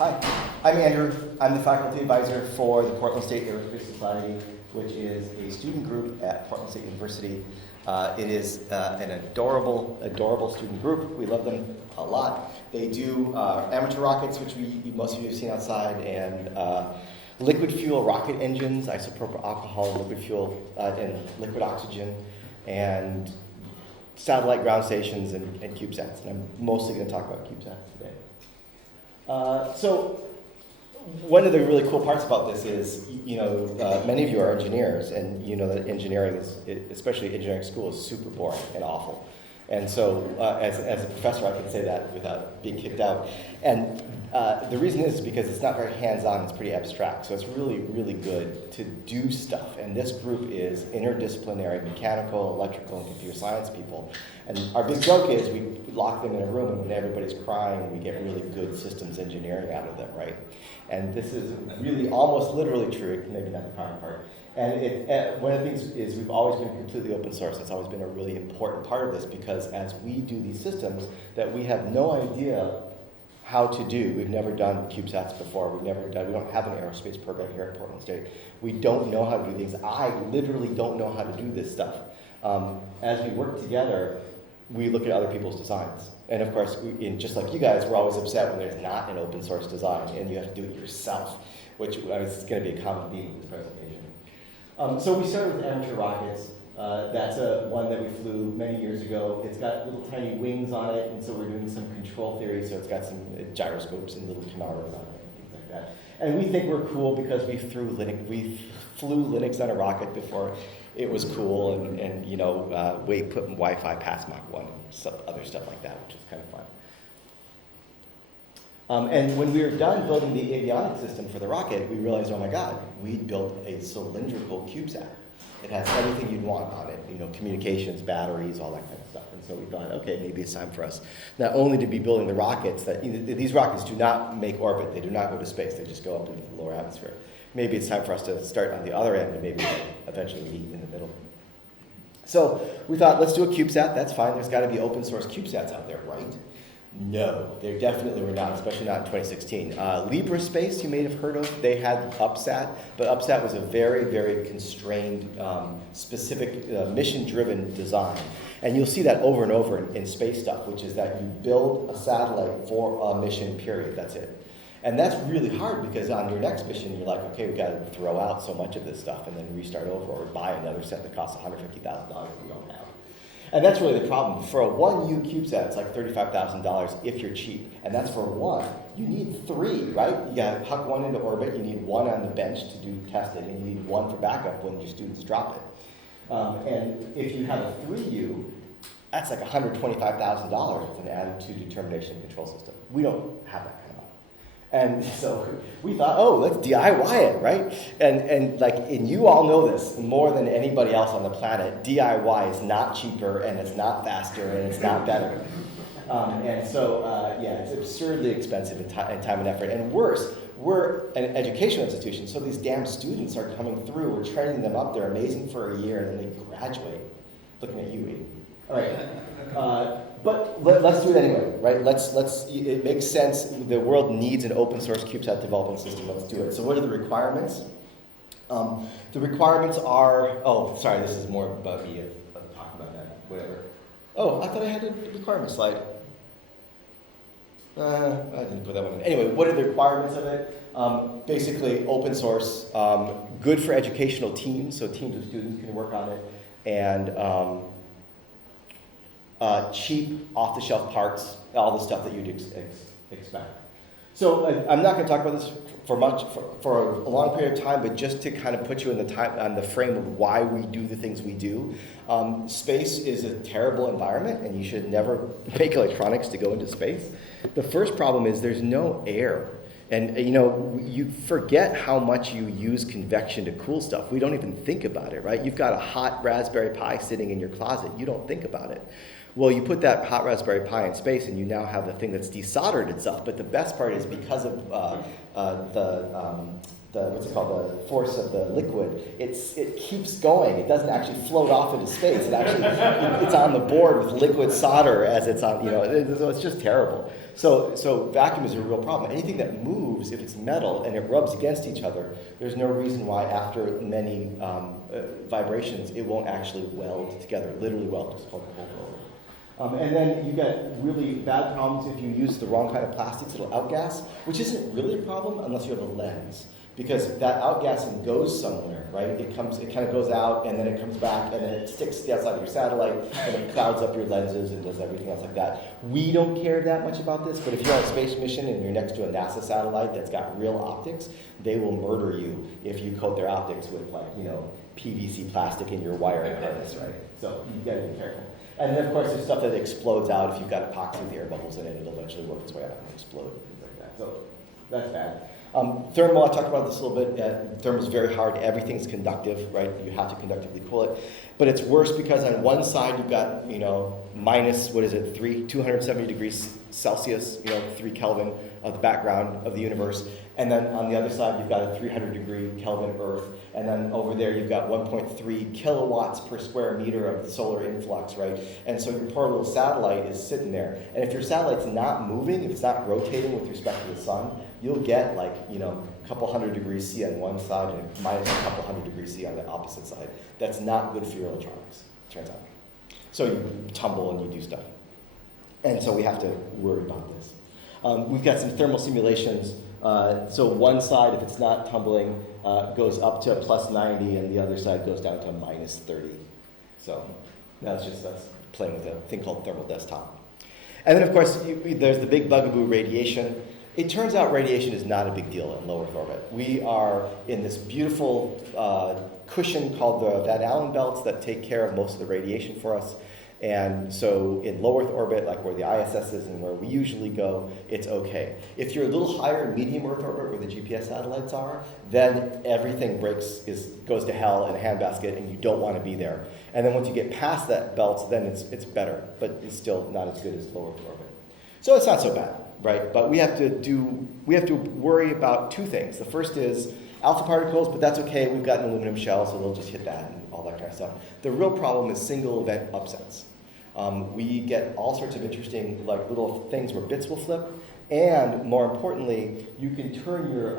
Hi, I'm Andrew. I'm the faculty advisor for the Portland State Aerospace Society, which is a student group at Portland State University. It is an adorable student group. We love them a lot. They do amateur rockets, which most of you have seen outside, and liquid fuel rocket engines, isopropyl alcohol, liquid fuel, and liquid oxygen, and satellite ground stations and CubeSats. And I'm mostly going to talk about CubeSats today. So one of the really cool parts about this is, many of you are engineers, and you know that engineering is, especially engineering school, is super boring and awful. And so as a professor, I can say that without being kicked out. And the reason is because it's not very hands-on, it's pretty abstract. So it's really, really good to do stuff. And this group is interdisciplinary, mechanical, electrical, and computer science people. And our big joke is we lock them in a room, and when everybody's crying, we get really good systems engineering out of them, right? And this is really almost literally true, maybe not the crying part. And one of the things is we've always been completely open source. It's always been a really important part of this, because as we do these systems that we have no idea how to do, we've never done CubeSats before, we don't have an aerospace program here at Portland State. We don't know how to do things. I literally don't know how to do this stuff. As we work together, we look at other people's designs. And of course, just like you guys, we're always upset when there's not an open source design and you have to do it yourself, which is going to be a common theme in this presentation. So we started with amateur rockets. That's one that we flew many years ago. It's got little tiny wings on it, and so we're doing some control theory, so it's got some gyroscopes and little canards on it and things like that. And we think we're cool because we flew Linux on a rocket before it was cool, and we put Wi-Fi past Mach 1 and some other stuff like that, which is kind of fun. And when we were done building the avionics system for the rocket, we realized, oh my God, we built a cylindrical CubeSat. It has everything you'd want on it, communications, batteries, all that kind of stuff. And so we thought, okay, maybe it's time for us not only to be building the rockets, that these rockets do not make orbit, they do not go to space, they just go up into the lower atmosphere. Maybe it's time for us to start on the other end and maybe eventually meet in the middle. So we thought, let's do a CubeSat, that's fine, there's got to be open source CubeSats out there, right? No, there definitely were not, especially not in 2016. LibreSpace, you may have heard of, they had UpSat, but UpSat was a very, very constrained, specific, mission-driven design. And you'll see that over and over in space stuff, which is that you build a satellite for a mission, period, that's it. And that's really hard, because on your next mission, you're like, okay, we've got to throw out so much of this stuff and then restart over, or buy another set that costs $150,000 we don't have. And that's really the problem. For a 1U CubeSat, it's like $35,000 if you're cheap. And that's for one. You need three, right? You got to huck one into orbit, you need one on the bench to do testing, and you need one for backup when your students drop it. And if you have a 3U, that's like $125,000 with an attitude determination and control system. We don't have that kind of money. And so we thought, oh, let's DIY it, right? And you all know this more than anybody else on the planet. DIY is not cheaper, and it's not faster, and it's not better. It's absurdly expensive in time and effort. And worse, we're an educational institution, so these damn students are coming through. We're training them up. They're amazing for a year, and then they graduate. Looking at you, Eden. All right. But let's do it anyway, right? It makes sense. The world needs an open source CubeSat development system. Let's do it. So what are the requirements? The requirements are, this is more about me talking about that, whatever. Oh, I thought I had a requirement slide. I didn't put that one in. Anyway, what are the requirements of it? Basically, open source, good for educational teams, so teams of students can work on it, and cheap, off-the-shelf parts, all the stuff that you'd expect. So I'm not going to talk about this for a long period of time, but just to kind of put you on the frame of why we do the things we do. Space is a terrible environment, and you should never make electronics to go into space. The first problem is there's no air. And you forget how much you use convection to cool stuff. We don't even think about it, right? You've got a hot Raspberry Pi sitting in your closet. You don't think about it. Well, you put that hot Raspberry Pi in space, and you now have the thing that's desoldered itself. But the best part is because of what's it called, the force of the liquid, it keeps going. It doesn't actually float off into space. It actually, it's on the board with liquid solder as it's on, it's just terrible. So vacuum is a real problem. Anything that moves, if it's metal and it rubs against each other, there's no reason why after many vibrations, it won't actually weld together, literally weld, it's called cold weld. And then you get really bad problems if you use the wrong kind of plastics, it'll outgas, which isn't really a problem unless you have a lens. Because that outgassing goes somewhere, right? It kind of goes out, and then it comes back, and then it sticks to the outside of your satellite, and it clouds up your lenses and does everything else like that. We don't care that much about this, but if you're on a space mission and you're next to a NASA satellite that's got real optics, they will murder you if you coat their optics with, like, PVC plastic in your wiring harness, right? So you gotta be careful. And then, of course, there's stuff that explodes out. If you've got epoxy with air bubbles in it, it'll eventually work its way out and explode, things like that. So that's bad. Thermal, I talked about this a little bit. Thermal is very hard. Everything's conductive, right? You have to conductively cool it. But it's worse because on one side you've got, minus, 270 degrees Celsius, 3 Kelvin of the background of the universe. And then on the other side you've got a 300 degree Kelvin Earth. And then over there you've got 1.3 kilowatts per square meter of the solar influx, right? And so your poor little satellite is sitting there. And if your satellite's not moving, if it's not rotating with respect to the sun, you'll get like, a couple hundred degrees C on one side and minus a couple hundred degrees C on the opposite side. That's not good for your electronics, turns out. So you tumble and you do stuff. And so we have to worry about this. We've got some thermal simulations. So one side, if it's not tumbling, goes up to plus 90, and the other side goes down to minus 30. So that's just us playing with a thing called thermal desktop. And then, of course, there's the big bugaboo, radiation. It turns out radiation is not a big deal in low Earth orbit. We are in this beautiful cushion called the Van Allen belts that take care of most of the radiation for us. And so in low Earth orbit, like where the ISS is and where we usually go, it's okay. If you're a little higher in medium Earth orbit where the GPS satellites are, then everything goes to hell in a handbasket and you don't want to be there. And then once you get past that belt, then it's better, but it's still not as good as low Earth orbit. So it's not so bad, right? But we have to worry about two things. The first is alpha particles, but that's okay. We've got an aluminum shell, so they'll just hit that and all that kind of stuff. The real problem is single event upsets. We get all sorts of interesting little things where bits will flip, and more importantly, you can turn your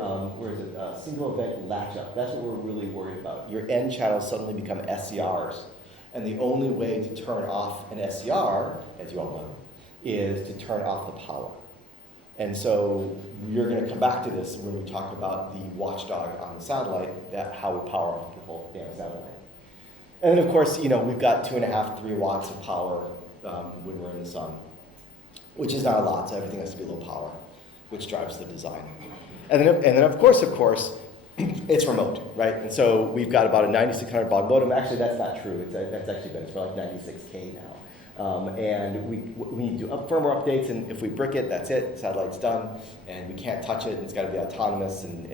single event latch up. That's what we're really worried about. Your N channels suddenly become SCRs, and the only way to turn off an SCR, as you all know, is to turn off the power. And so you're going to come back to this when we talk about the watchdog on the satellite, how we power off the whole damn satellite. And then, of course, we've got 2.5, 3 watts of power when we're in the sun, which is not a lot, so everything has to be low power, which drives the design. And then of course, it's remote, right? And so we've got about a 9600 baud modem. Actually, that's not true. That's actually been, it's more like 96K now. And we need to do firmware updates, and if we brick it, that's it. Satellite's done, and we can't touch it. It's got to be autonomous. And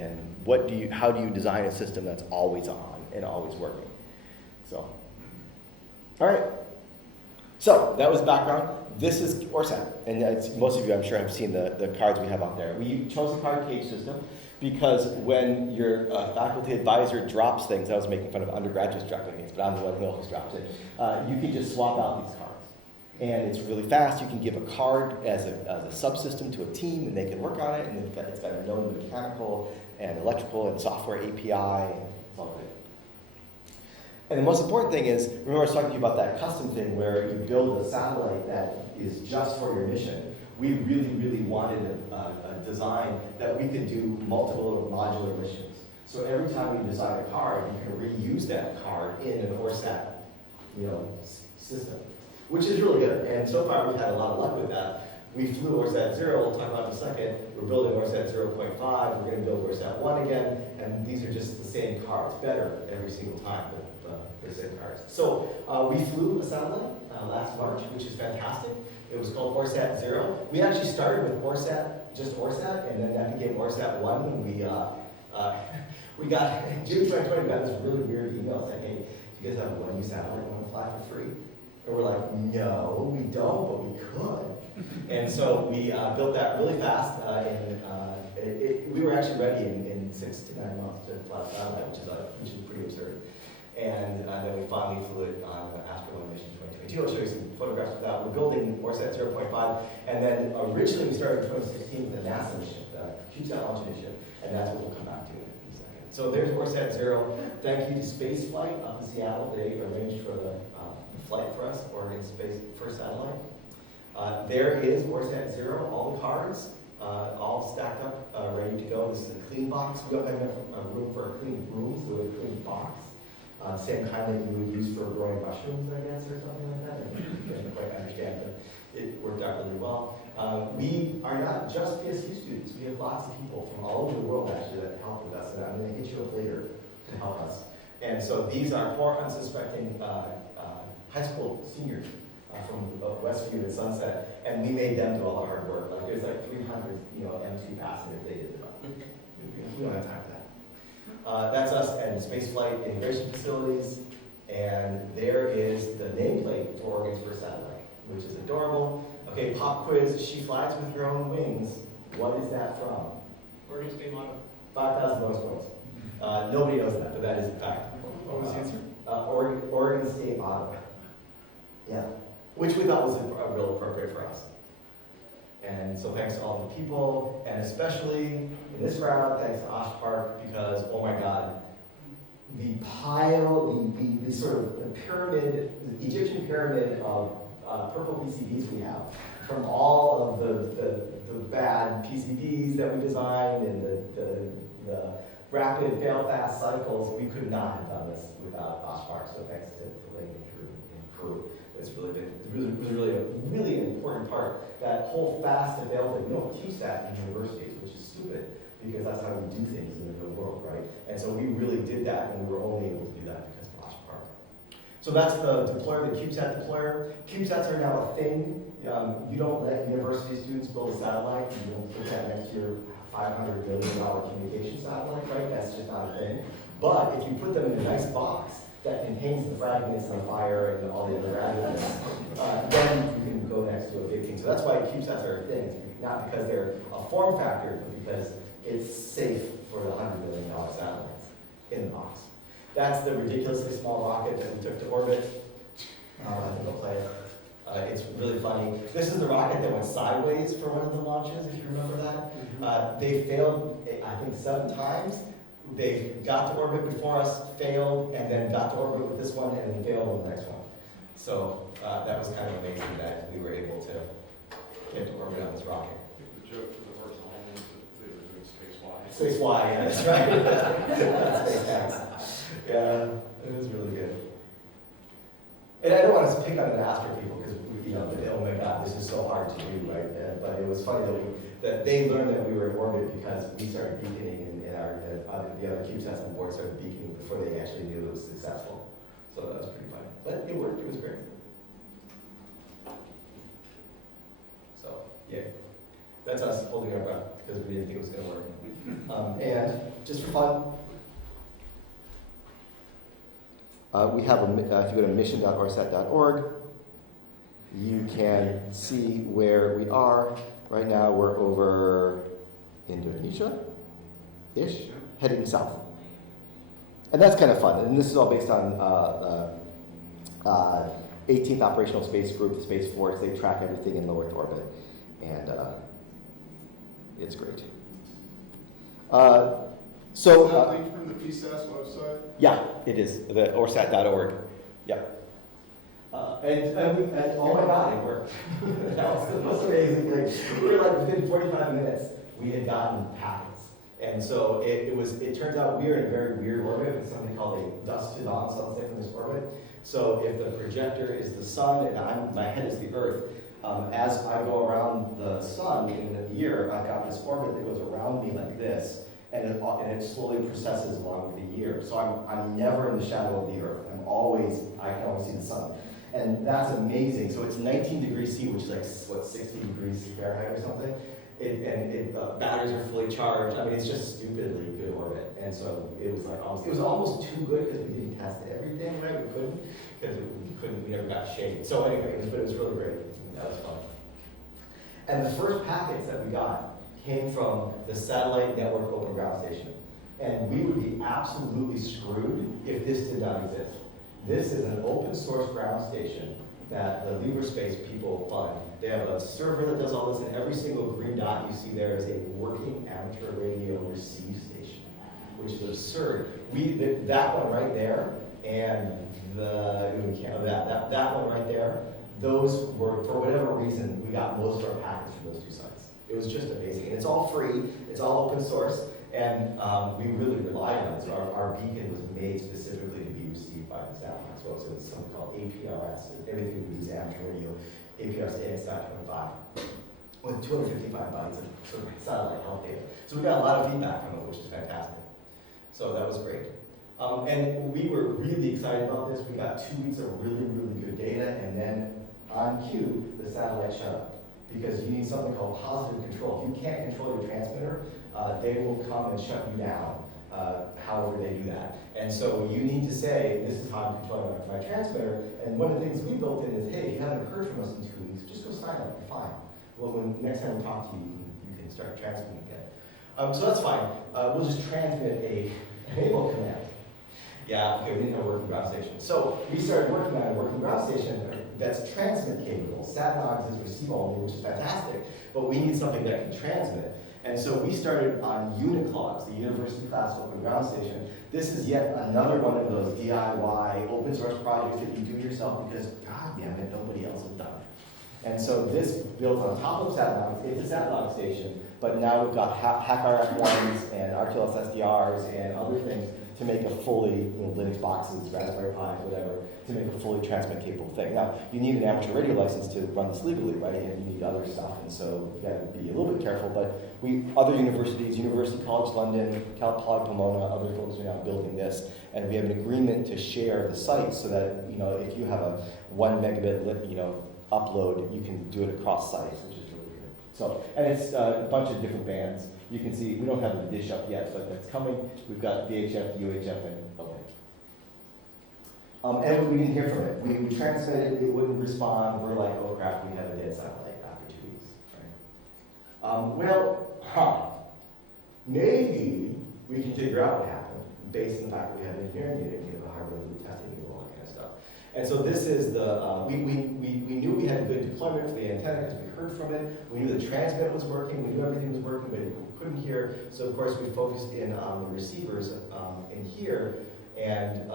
how do you design a system that's always on and always working? So, all right. So that was background. This is OreSat, and most of you, I'm sure, have seen the cards we have out there. We chose a card cage system because when your faculty advisor drops things, I was making fun of undergraduates dropping things, but I'm the one who always drops it. You can just swap out these cards. And it's really fast. You can give a card as a subsystem to a team, and they can work on it. And it's got a known mechanical and electrical and software API, and it's all good. And the most important thing is, remember I was talking to you about that custom thing where you build a satellite that is just for your mission. We really, really wanted a design that we could do multiple modular missions. So every time we design a card, you can reuse that card in an OreSat, system, which is really good. And so far we've had a lot of luck with that. We flew OreSat 0, we'll talk about it in a second. We're building OreSat 0.5, we're going to build OreSat 1 again, and these are just the same cards, better every single time, but the same cards. So we flew a satellite last March, which is fantastic. It was called OreSat 0. We actually started with just OreSat, and then that became OreSat 1 when we got, in June 2020, we got this really weird email saying, hey, do you guys have one new satellite you want to fly for free? And we're like, no, we don't, but we could. And so we built that really fast, and we were actually ready in taken 6 to 9 months to fly a satellite, which is pretty absurd. And then we finally flew it on the Astro mission 2022. I'll show you some photographs of that. We're building OreSat 0.5, and then originally we started in 2016 with the NASA mission, the CubeSat launch initiative, and that's what we'll come back to in a second. So there's OreSat 0. Thank you to Spaceflight up in Seattle. They arranged for the flight for us, Oregon Space First Satellite. There is OreSat 0, all the cards, all stacked up, ready to go. This is a clean box. We don't have enough room for a clean room, so we have a clean box. Same kind that you would use for growing mushrooms, I guess, or something like that. I didn't quite understand, but it worked out really well. We are not just PSU students. We have lots of people from all over the world, actually, that help with us. And I'm going to hit you up later to help us. And so these are 4 unsuspecting high school seniors from Westview and Sunset, and we made them do all the hard work. Like there's like 300, M2 passing if they did it. We don't have time for that. That's us and Spaceflight integration facilities, and there is the nameplate for Oregon's first satellite, which is adorable. Okay, pop quiz. She flies with her own wings. What is that from? Oregon State motto. 5,000 bonus points. Nobody knows that, but that is a fact. What was the answer? Oregon State motto. Yeah, which we thought was a real appropriate for us. And so thanks to all the people, and especially in this crowd, thanks to Osh Park, because, oh my God, the pile, the sort of pyramid, the Egyptian pyramid of purple PCBs we have, from all of the bad PCBs that we designed and the rapid fail-fast cycles, we could not have done this without Osh Park, so thanks to Lane and crew. It's really a really important part. That whole fast available, we don't teach that in universities, which is stupid, because that's how we do things in the real world, right? And so we really did that, and we were only able to do that because of Osh Park. So that's the deployer, the CubeSat deployer. CubeSats are now a thing. You don't let university students build a satellite. You don't put that next to your $500 billion communication satellite, right? That's just not a thing. But if you put them in a nice box that contains the fragments and the fire and all the other randomness, then you can go next to a big thing. So that's why CubeSats are a thing. It's not because they're a form factor, but because it's safe for the $100 billion satellites in the box. That's the ridiculously small rocket that we took to orbit. I think I'll play it. It's really funny. This is the rocket that went sideways for one of the launches, if you remember that. They failed, I think, 7 times. They got to orbit before us, failed, and then got to orbit with this one, and then failed on the next one. So that was kind of amazing that we were able to get to orbit on this rocket. The joke for the first time was that they were doing Space Y. Space Y, yeah, that's right. That's SpaceX. Yeah, it was really good. And I don't want to pick on the Astro people because, oh my God, this is so hard to do, right? But it was funny that they learned that we were in orbit because we started beaconing, and the other CubeSats on board started beaconing before they actually knew it was successful. So that was pretty funny. But it worked, it was great. So, yeah. That's us holding our breath because we didn't think it was going to work. And just for fun, we have if you go to mission.orsat.org, you can see where we are. Right now we're over Indonesia-ish, heading south. And that's kind of fun. And this is all based on 18th Operational Space Group, the Space Force. They track everything in low Earth orbit. And it's great. Is that linked from the PSAS website? Yeah, it is, the orsat.org. Yeah. And oh my God, it worked. That was the most amazing thing. We were like within 45 minutes, we had gotten packets. And so it turns out we are in a very weird orbit with something called a dusk to dawn sunset from this orbit. So if the projector is the sun and my head is the Earth, as I go around the sun in a year, I've got this orbit that goes around me like this, and it slowly processes along with the year. So I'm never in the shadow of the Earth. I can always see the sun. And that's amazing. So it's 19 degrees C, which is like, 60 degrees Fahrenheit or something. Batteries are fully charged. I mean, it's just stupidly good orbit. And so it was almost too good because we didn't test everything, right? We couldn't, because we never got shade. So anyway, it was really great. That was fun. And the first packets that we got came from the Satellite Network Open Ground Station. And we would be absolutely screwed if this did not exist. This is an open source ground station that the LibreSpace people fund. They have a server that does all this, and every single green dot you see there is a working amateur radio receive station, which is absurd. That one right there, and that one right there, those were, for whatever reason, we got most of our packets from those two sites. It was just amazing. And it's all free, it's all open source, and we really relied on it. So our beacon was made specifically to be received by the satellites. So it's something called APRS. Everything we use amateur radio, APRS AX.25, with 255 bytes of sort of satellite health data. So we got a lot of feedback from it, which is fantastic. So that was great. And we were really excited about this. We got 2 weeks of really, really good data, and then on cue, the satellite shut up. Because you need something called positive control. If you can't control your transmitter, they will come and shut you down, however they do that. And so you need to say, this is how I'm controlling my transmitter. And one of the things we built in is, hey, if you haven't heard from us in 2 weeks, just go silent, you're fine. Well, when next time we talk to you, you can start transmitting again. So that's fine. We'll just transmit a enable command. Yeah, okay, we didn't have a working ground station. So we started working on a working ground station that's transmit capable. SatNogs is receive only, which is fantastic, but we need something that can transmit. And so we started on Uniclogs, the University Class Open Ground Station. This is yet another one of those DIY open source projects that you do yourself because, god damn it, nobody else has done it. And so this built on top of SatNogs. It's a SatNog station, but now we've got HackRF1s and RTLS SDRs and other things to make a fully, Linux boxes, Raspberry Pis, whatever, to make a fully transmit capable thing. Now, you need an amateur radio license to run this legally, right? And you need other stuff, and so you gotta be a little bit careful, but other universities, University College London, Cal Poly Pomona, other folks are now building this, and we have an agreement to share the site so that, if you have a 1 megabit, upload, you can do it across sites, which is really good. So, and it's a bunch of different bands. You can see, we don't have the dish up yet, but that's coming. We've got VHF, UHF, and LA. And we didn't hear from it. We transmitted, it wouldn't respond. We're like, oh crap, we have a dead satellite after 2 weeks. Right? Maybe we can figure out what happened based on the fact that we have an engineering unit, we have a hardware testing and all that kind of stuff. And so this is the, we knew we had a good deployment for the antenna because we heard from it. We knew the transmit was working. We knew everything was working, but we couldn't hear. So of course we focused in on the receivers in here. And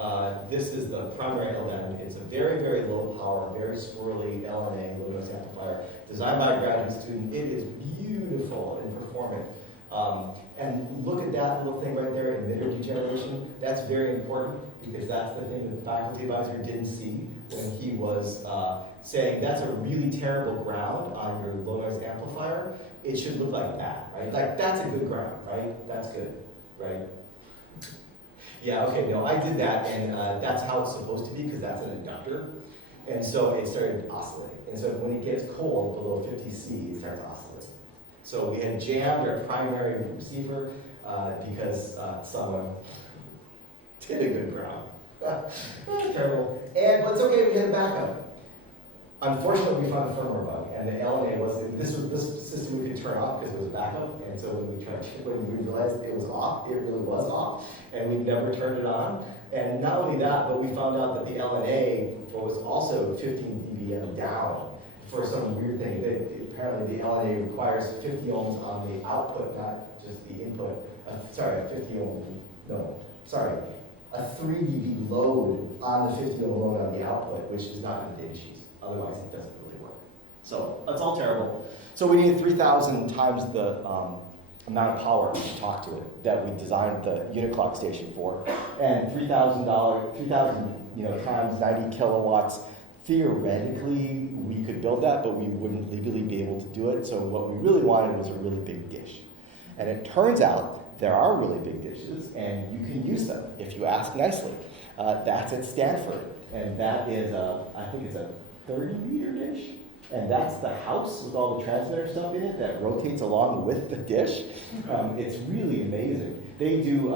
this is the primary LDAN. It's a very, very low power, very squirrely LNA, low noise amplifier, designed by a graduate student. It is beautiful and performant. And look at that little thing right there, emitter degeneration. That's very important because that's the thing that the faculty advisor didn't see when he was saying that's a really terrible ground on your low noise amplifier. It should look like that, right? Like that's a good ground, right? That's good, right? Yeah, okay, no, I did that, and that's how it's supposed to be because that's an inductor. And so it started oscillating. And so when it gets cold, below 50 C, it starts oscillating. So we had jammed our primary receiver because someone did a good ground. Terrible. But it's okay, we had a backup. Unfortunately, we found a firmware bug, and the LNA wasn't, this system we could turn off because it was a backup, and so when we realized it was off, it really was off, and we never turned it on. And not only that, but we found out that the LNA was also 15 dBm down for some weird thing. Apparently the LNA requires 50 ohms on the output, not just the input. A 50 ohm, no, sorry, a 3 dB load on the 50 ohm load on the output, which is not in the data sheets. Otherwise, it doesn't really work. So that's all terrible. So we needed 3,000 times the amount of power to talk to it that we designed the unit clock station for, and $3,000 times 90 kilowatts. Theoretically, we could build that, but we wouldn't legally be able to do it. So what we really wanted was a really big dish, and it turns out there are really big dishes, and you can use them if you ask nicely. That's at Stanford, and that is I think it's a 30-meter dish, and that's the house with all the transmitter stuff in it that rotates along with the dish. It's really amazing. They do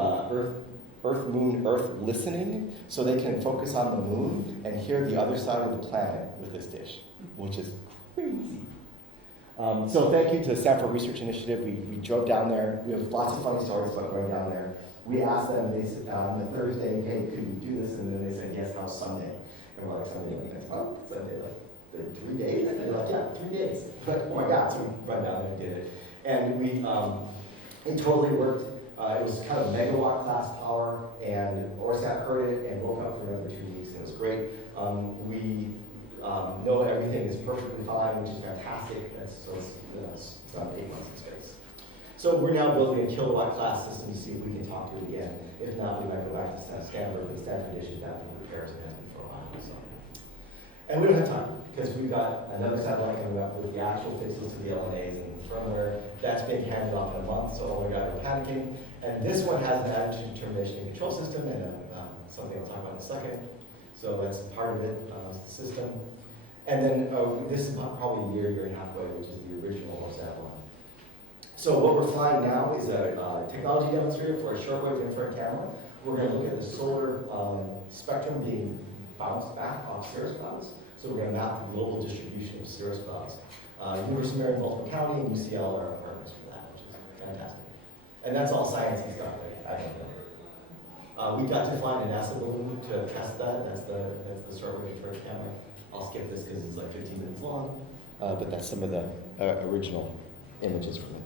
Earth listening, so they can focus on the moon and hear the other side of the planet with this dish, which is crazy. So thank you to the Stanford Research Initiative. We drove down there. We have lots of funny stories about going down there. We asked them, they said, on the Thursday, hey, could we do this? And then they said, yes, how's Sunday? And we're like, Sunday, like, oh, Sunday, like 3 days? And they're like, yeah, 3 days. But, oh my God, so we run down there and did it. And it totally worked. It was kind of megawatt class power, and OreSat heard it and woke up for another 2 weeks, and it was great. We know everything is perfectly fine, which is fantastic. It's about 8 months in space. So we're now building a kilowatt class system to see if we can talk to it again. If not, we might go back to Stanford, but Stanford issued that for repairs and has been for a while. So. And we don't have time, because we've got another satellite coming up with the actual fixes to the LNAs and the firmware. That's being handed off in a month, so oh my God, we're panicking. And this one has an attitude determination and control system, and something I'll talk about in a second. So that's part of it, the system. And then this is probably a year and a half away, which is the original OreSat one. So what we're flying now is a technology demonstrator for a shortwave infrared camera. We're going to look at the solar spectrum being bounced back off cirrus clouds. So we're going to map the global distribution of cirrus clouds. University of Maryland, Baltimore County, and UCL are our partners for that, which is fantastic. And that's all sciencey stuff. I don't know. We got to fly in a NASA balloon to test that. That's the shortwave infrared camera. I'll skip this because it's like 15 minutes long. But that's some of the original images from it.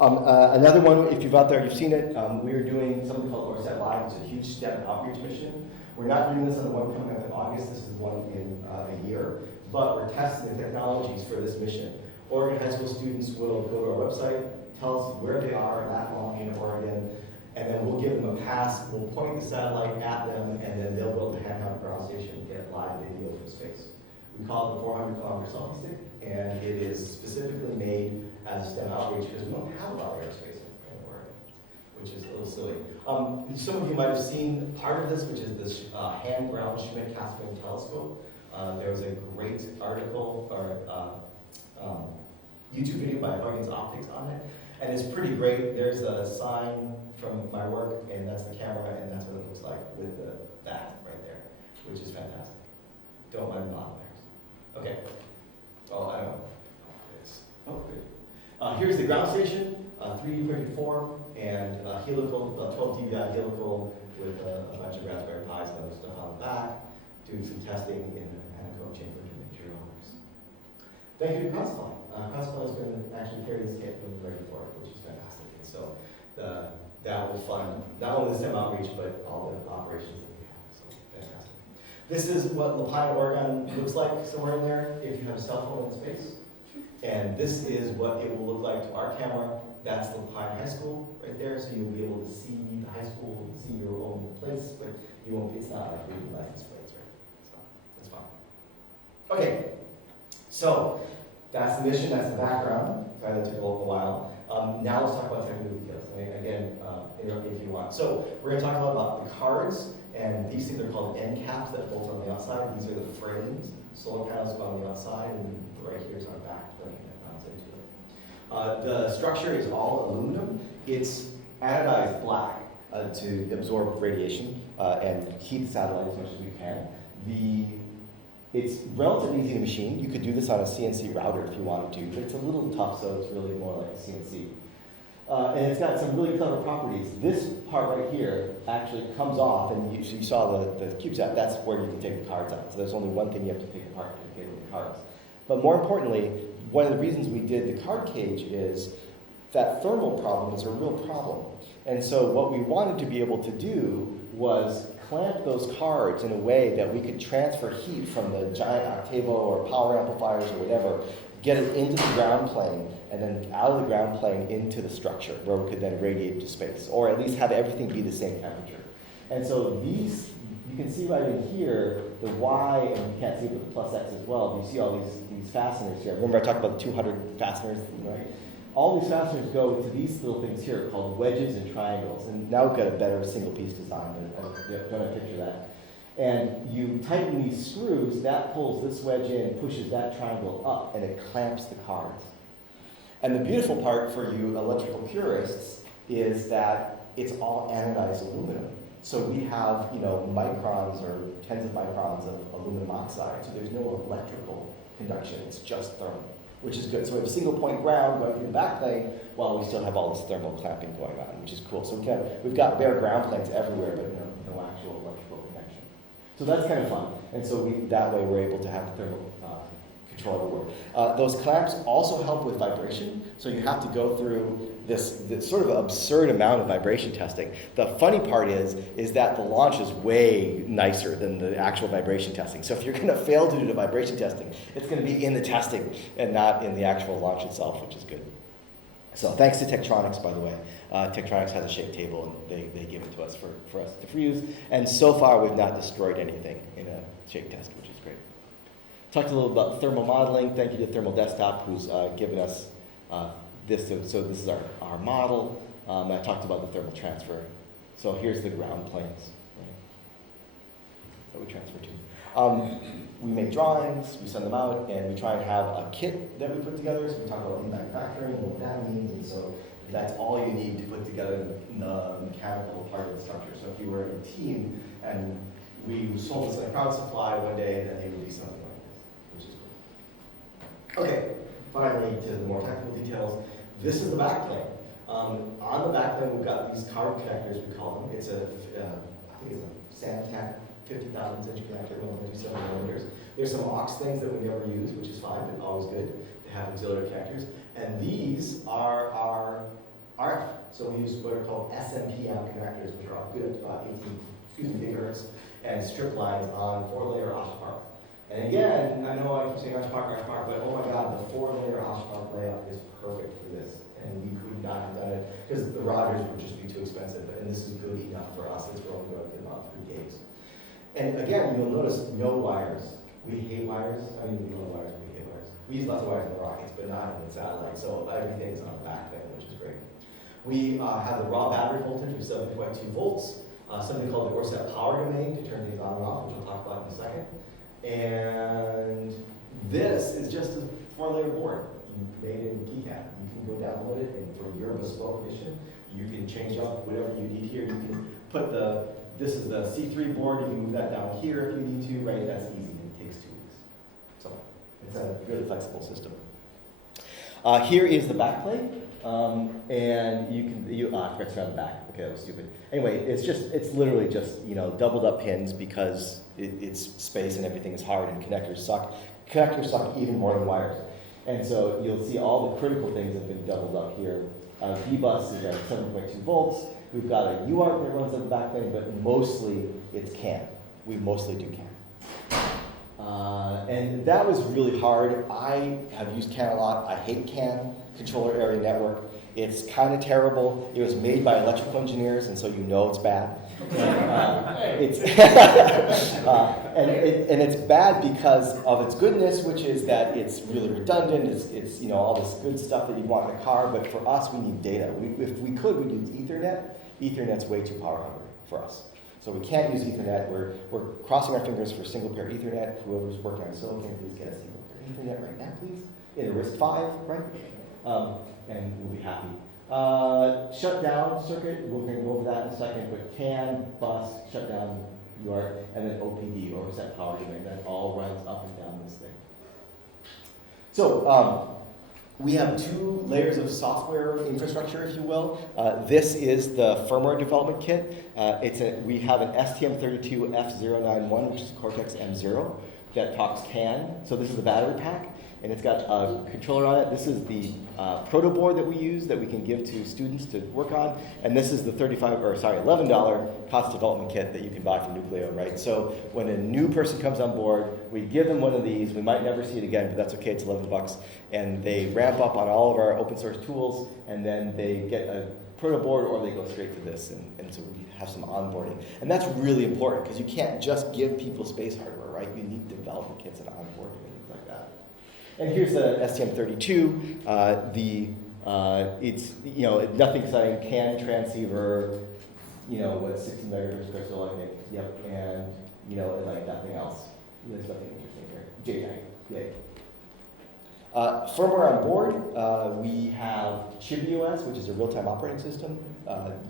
Another one, if you've out there, you've seen it, we are doing something called OreSat Live. It's a huge STEM outreach mission. We're not doing this on the one coming up in August. This is one in a year. But we're testing the technologies for this mission. Oregon high school students will go to our website, tell us where they are at Longing, Oregon, and then we'll give them a pass. We'll point the satellite at them, and then they'll build a handheld ground station and get live video from space. We call it the 400-kilometer selfie stick, and it is specifically made as a STEM outreach because we don't have a lot of airspace in Oregon, which is a little silly. Some of you might have seen part of this, which is this hand-ground Schmidt-Cassegrain telescope. There was a great article or YouTube video by Huygens Optics on it, and it's pretty great. There's a sign from my work, and that's the camera, and that's what it looks like with that right there, which is fantastic. Don't mind the modifiers. Okay. Oh, I don't know. Oh, good. Here's the ground station, 3D printed form, and helical, 12 dBi helical with a bunch of Raspberry Pis and other stuff on the back, doing some testing in an anechoic chamber to make sure it all works. Thank you to Crossfly. Crossfly is going to actually carry this kit when we're ready for it, which is fantastic. And so that will fund not only the STEM outreach, but all the operations that we have. So fantastic. This is what La Pine, Oregon looks like somewhere in there if you have a cell phone in space. And this is what it will look like to our camera. That's La Pine High School right there, so you'll be able to see the high school, see your own place, but you won't. It's not like reading license plates, right? So that's fine. Okay, so that's the mission. That's the background. Sorry, that took a little while. Now let's talk about technical details. Again, if you want. So we're going to talk a lot about the cards, and these things are called end caps that bolt on the outside. These are the frames. Solar panels go on the outside, and right here is our backplane that mounts into it. The structure is all aluminum. It's anodized black to absorb radiation and heat the satellite as much as we can. It's relatively easy to machine. You could do this on a CNC router if you wanted to, but it's a little tough, so it's really more like a CNC. And it's got some really clever properties. This part right here actually comes off, and you saw the CubeSat, that's where you can take the cards out. So there's only one thing you have to take apart to get the cards. But more importantly, one of the reasons we did the card cage is that thermal problem is a real problem. And so what we wanted to be able to do was clamp those cards in a way that we could transfer heat from the giant Octavo or power amplifiers or whatever, get it into the ground plane, and then out of the ground plane into the structure where we could then radiate to space, or at least have everything be the same temperature. And so these, you can see right in here, the Y, and you can't see it with the plus X as well, but you see all these fasteners here. Remember I talked about the 200 fasteners, right? All these fasteners go to these little things here called wedges and triangles. And now we've got a better single piece design, but I'm going to picture that. And you tighten these screws, that pulls this wedge in, pushes that triangle up, and it clamps the cards. And the beautiful part for you electrical purists is that it's all anodized aluminum. So we have, microns or tens of microns of aluminum oxide, so there's no electrical conduction, it's just thermal. which is good. So we have a single point ground going through the backplane while we still have all this thermal clamping going on, which is cool. So we've got bare ground planes everywhere, but no actual electrical connection. So that's kind of fun. And so that way we're able to have the thermal control everywhere. Those clamps also help with vibration. So you have to go through this sort of absurd amount of vibration testing. The funny part is that the launch is way nicer than the actual vibration testing. So if you're going to fail to do the vibration testing, it's going to be in the testing and not in the actual launch itself, which is good. So thanks to Tektronix, by the way. Tektronix has a shape table, and they give it to us for us to free use. And so far, we've not destroyed anything in a shape test, which is great. Talked a little about thermal modeling. Thank you to Thermal Desktop, who's given us this. So this is our model. I talked about the thermal transfer. So here's the ground planes that we transfer to. We make drawings, we send them out, and we try and have a kit that we put together. So we talk about manufacturing and what that means. And so that's all you need to put together the mechanical part of the structure. So if you were a team and we sold this like crowd supply one day, then they would do something like this, which is cool. Okay, finally to the more technical details. This is the backplane. On the backplane, we've got these carbon connectors, we call them. It's I think it's a Samtec 50,000 inch connector, 1.27 millimeters. There's some aux things that we never use, which is fine, but always good to have auxiliary connectors. And these are our RF. So we use what are called SMPM connectors, which are good up to about 18 gigahertz, and strip lines on 4-layer OSHPARC. And again, I know I keep saying OSHPARC, but oh my God, the 4-layer OSHPARC layout is perfect for this. And we could not have done it because the Rogers would just be too expensive. And this is good enough for us. It's only going to get about 3 gigs. And again, you'll notice no wires. We hate wires. I mean, we love wires, but we hate wires. We use lots of wires in the rockets, but not in the satellite. So everything is on the back end, which is great. We have the raw battery voltage of 7.2 volts, something called the OreSat power domain to turn things on and off, which we'll talk about in a second. And this is just a 4-layer board made in KiCad. You can go download it, and for your bespoke mission, you can change up whatever you need here. You can put this is the C3 board, you can move that down here if you need to, right? That's easy, it takes 2 weeks. So it's a really flexible system. Here is the backplane, and I forgot to turn on the back. Okay, that was stupid. Anyway, it's literally just, doubled up pins because it's space and everything is hard and connectors suck. Connectors suck even more than wires. And so you'll see all the critical things have been doubled up here. D-bus is at 7.2 volts. We've got a UART that runs on the backplane, but mostly it's CAN. We mostly do CAN. And that was really hard. I have used CAN a lot. I hate CAN, Controller Area Network. It's kind of terrible. It was made by electrical engineers, and so you know it's bad. And it's bad because of its goodness, which is that it's really redundant. It's all this good stuff that you want in a car. But for us, we need data. If we could, we'd use Ethernet. Ethernet's way too power hungry for us. So we can't use Ethernet. We're crossing our fingers for single pair Ethernet. Whoever's working on silicon, please get a single pair Ethernet right now, please. In a RISC-V, right? And we'll be happy. Shutdown circuit, we're going to go over that in a second, but CAN, bus, shutdown, UART, and then OPD, OreSat power domain. That all runs up and down this thing. So we have 2 layers of software infrastructure, if you will. This is the firmware development kit. We have an STM32F091, which is Cortex M0, that talks CAN. So this is the battery pack, and it's got a controller on it. This is the proto board that we use that we can give to students to work on, and this is the $11 cost development kit that you can buy from Nucleo, right? So when a new person comes on board, we give them one of these. We might never see it again, but that's okay. It's $11, and they ramp up on all of our open source tools, and then they get a proto board, or they go straight to this, and so we have some onboarding. And that's really important because you can't just give people space hardware, right? You need development kits and onboarding and things like that. And here's the STM32. It's nothing exciting. CAN transceiver, 16 megahertz crystal, I think. Yep, and like nothing else. There's nothing interesting here. JTAG, yay. Firmware on board, we have CubeOS, which is a real-time operating system,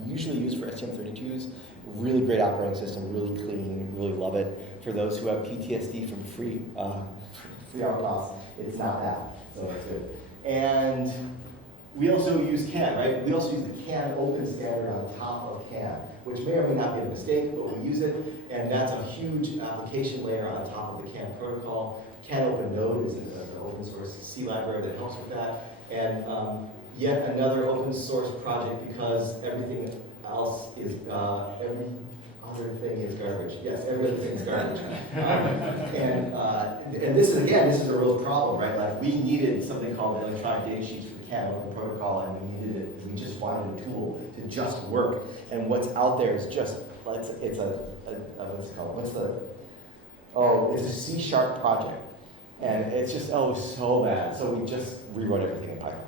usually used for STM32s. Really great operating system, really clean, really love it. For those who have PTSD from free RTOS, it's not that. So that's good. And we also use CAN, right? We also use the CAN open standard on top of CAN, which may or may not be a mistake, but we use it, and that's a huge application layer on top of the CAN protocol. CAN Open Node is an open source C library that helps with that, and yet another open source project because everything else is, every other thing is garbage. Yes, every other thing is garbage. And this is, again, this is a real problem, right? Like, we needed something called electronic data sheets for the CAN open protocol, and we needed it. We just wanted a tool to just work. And what's out there is just, it's a what's it called? It's a C# project. And it's just, so bad. So we just rewrote everything in Python.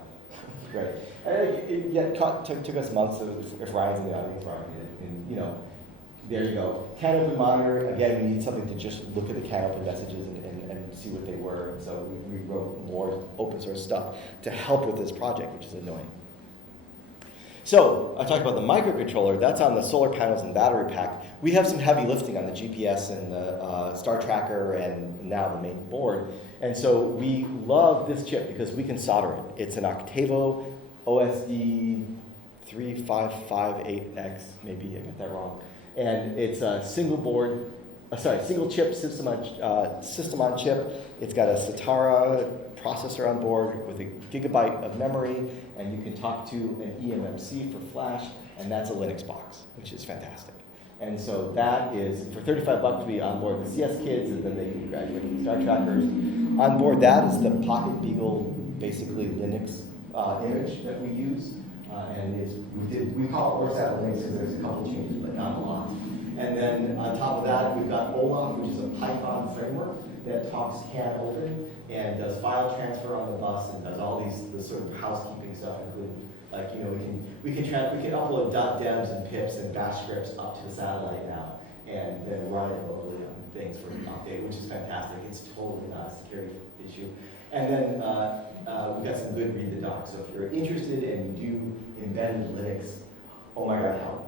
Right. And it took us months. If Ryan's in the audience, Ryan did it. And, you know, there you go. CAN Open Monitor, again, we need something to just look at the CAN Open messages and see what they were. And so we wrote more open source stuff to help with this project, which is annoying. So I talked about the microcontroller. That's on the solar panels and battery pack. We have some heavy lifting on the GPS and the Star Tracker and now the main board. And so we love this chip because we can solder it. It's an Octavo OSD 3558X, maybe I got that wrong. And it's a single chip system on chip. It's got a Satara processor on board with a gigabyte of memory, and you can talk to an eMMC for flash, and that's a Linux box, which is fantastic. And so that is, for $35 we on board the CS kids, and then they can graduate to the Star Trackers. On board that is the Pocket Beagle, basically Linux image that we use. And we call it OreSat Linux because there's a couple changes, but not a lot. And then on top of that, we've got Olaf, which is a Python framework that talks CAN open and does file transfer on the bus and does all the sort of housekeeping stuff, including, like, you know, we can upload .dems and pips and bash scripts up to the satellite now, and then run it locally on things for an update, which is fantastic. It's totally not a security issue. And then we've got some good read the doc. So if you're interested and you do embedded Linux, oh my God, help.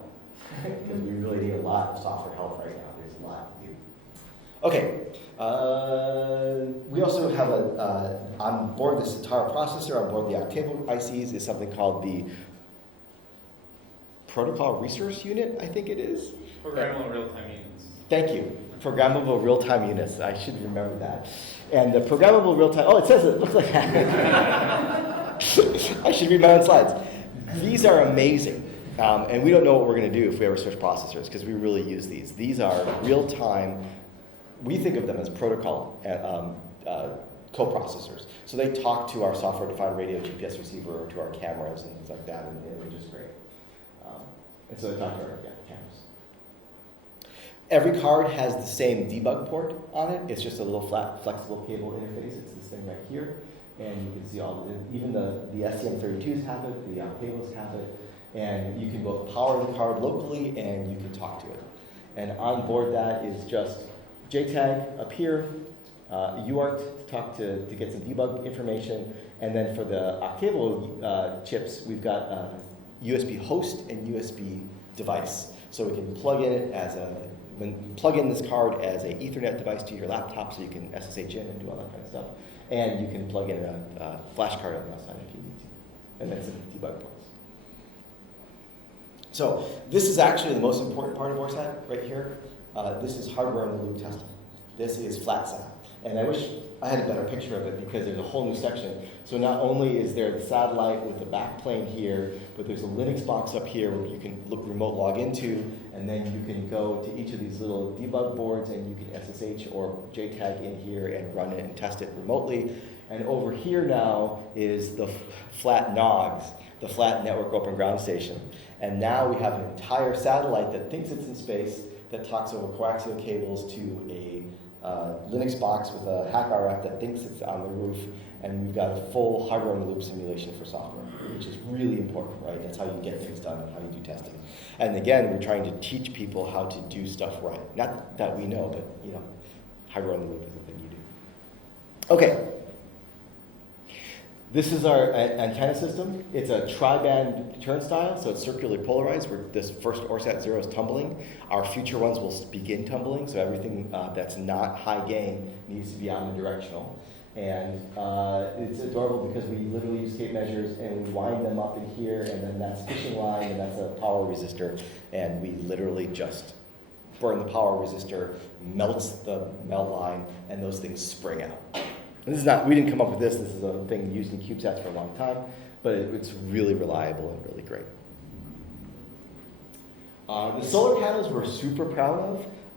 Because we really need a lot of software help right now. There's a lot to do. Okay. We also have on board the Satara processor, on board the Octavo ICs, is something called the Protocol Resource Unit, I think it is. Programmable real-time units. Thank you. Programmable real-time units. I should remember that. And the programmable real-time, it says it looks like that. I should read my own slides. These are amazing. And we don't know what we're going to do if we ever switch processors, because we really use these. These are real-time. We think of them as protocol co-processors. So they talk to our software-defined radio GPS receiver or to our cameras and things like that, and they're just great. And so they talk to our cameras. Every card has the same debug port on it. It's just a little flat, flexible cable interface. It's this thing right here. And you can see all even the STM32s have it, the Octavos have it. And you can both power the card locally and you can talk to it. And on board that is just JTAG up here, UART to talk to get some debug information. And then for the Octavo chips, we've got USB host and USB device. So we can plug in it plug in this card as an Ethernet device to your laptop so you can SSH in and do all that kind of stuff. And you can plug in a flash card on the outside if you need to. And then some debug ports. So this is actually the most important part of OreSat right here. This is hardware in the loop testing. This is FlatSat. And I wish I had a better picture of it because there's a whole new section. So not only is there the satellite with the backplane here, but there's a Linux box up here where you can remote log into, and then you can go to each of these little debug boards and you can SSH or JTAG in here and run it and test it remotely. And over here now is the flat NOGS, the Flat Network Open Ground Station. And now we have an entire satellite that thinks it's in space that talks over coaxial cables to a Linux box with a hack RF that thinks it's on the roof, and we've got a full hardware in the loop simulation for software, which is really important, right? That's how you get things done and how you do testing. And again, we're trying to teach people how to do stuff right. Not that we know, but you know, hardware in the loop is the thing you do. Okay. This is our antenna system. It's a tri-band turnstile, so it's circularly polarized. This first OreSat 0 is tumbling. Our future ones will begin tumbling, so everything that's not high gain needs to be omnidirectional. And it's adorable because we literally use tape measures and we wind them up in here, and then that's fishing line, and that's a power resistor, and we literally just burn the power resistor, melts the melt line, and those things spring out. And this is not, we didn't come up with this is a thing used in CubeSats for a long time, but it's really reliable and really great. The solar panels we're super proud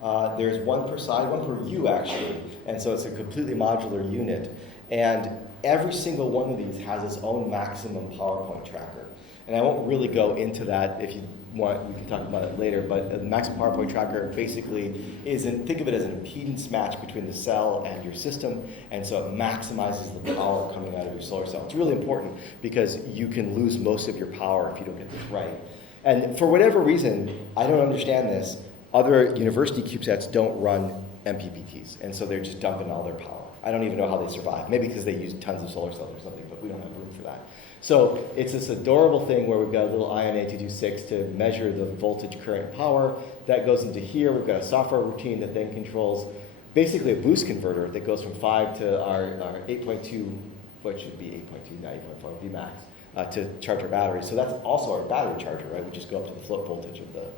of. There's one per side, one per U actually, and so it's a completely modular unit. And every single one of these has its own maximum power point tracker. And I won't really go into that. If you want, we can talk about it later, but the maximum power point tracker basically think of it as an impedance match between the cell and your system, and so it maximizes the power coming out of your solar cell. It's really important because you can lose most of your power if you don't get this right. And for whatever reason, I don't understand this, other university CubeSats don't run MPPTs, and so they're just dumping all their power. I don't even know how they survive. Maybe because they use tons of solar cells or something, but we don't have room for that. So it's this adorable thing where we've got a little INA226 to measure the voltage, current, power. That goes into here. We've got a software routine that then controls basically a boost converter that goes from 5 to our 8.2, which should be 8.2, not 8.4 Vmax, to charge our battery. So that's also our battery charger, right? We just go up to the float voltage of the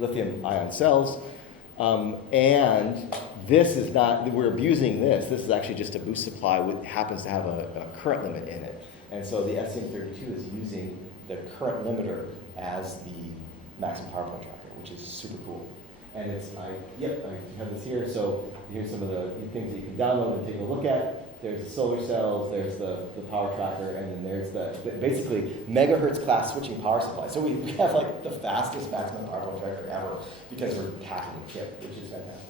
lithium ion cells. And this is not, we're abusing this. This is actually just a boost supply which happens to have a current limit in it. And so the STM32 is using the current limiter as the maximum power point tracker, which is super cool. And it's, I have this here. So here's some of the things that you can download and take a look at. There's the solar cells, there's the power tracker, and then there's the basically megahertz class switching power supply. So we have like the fastest maximum power point tracker ever because we're packing the kit, which is fantastic.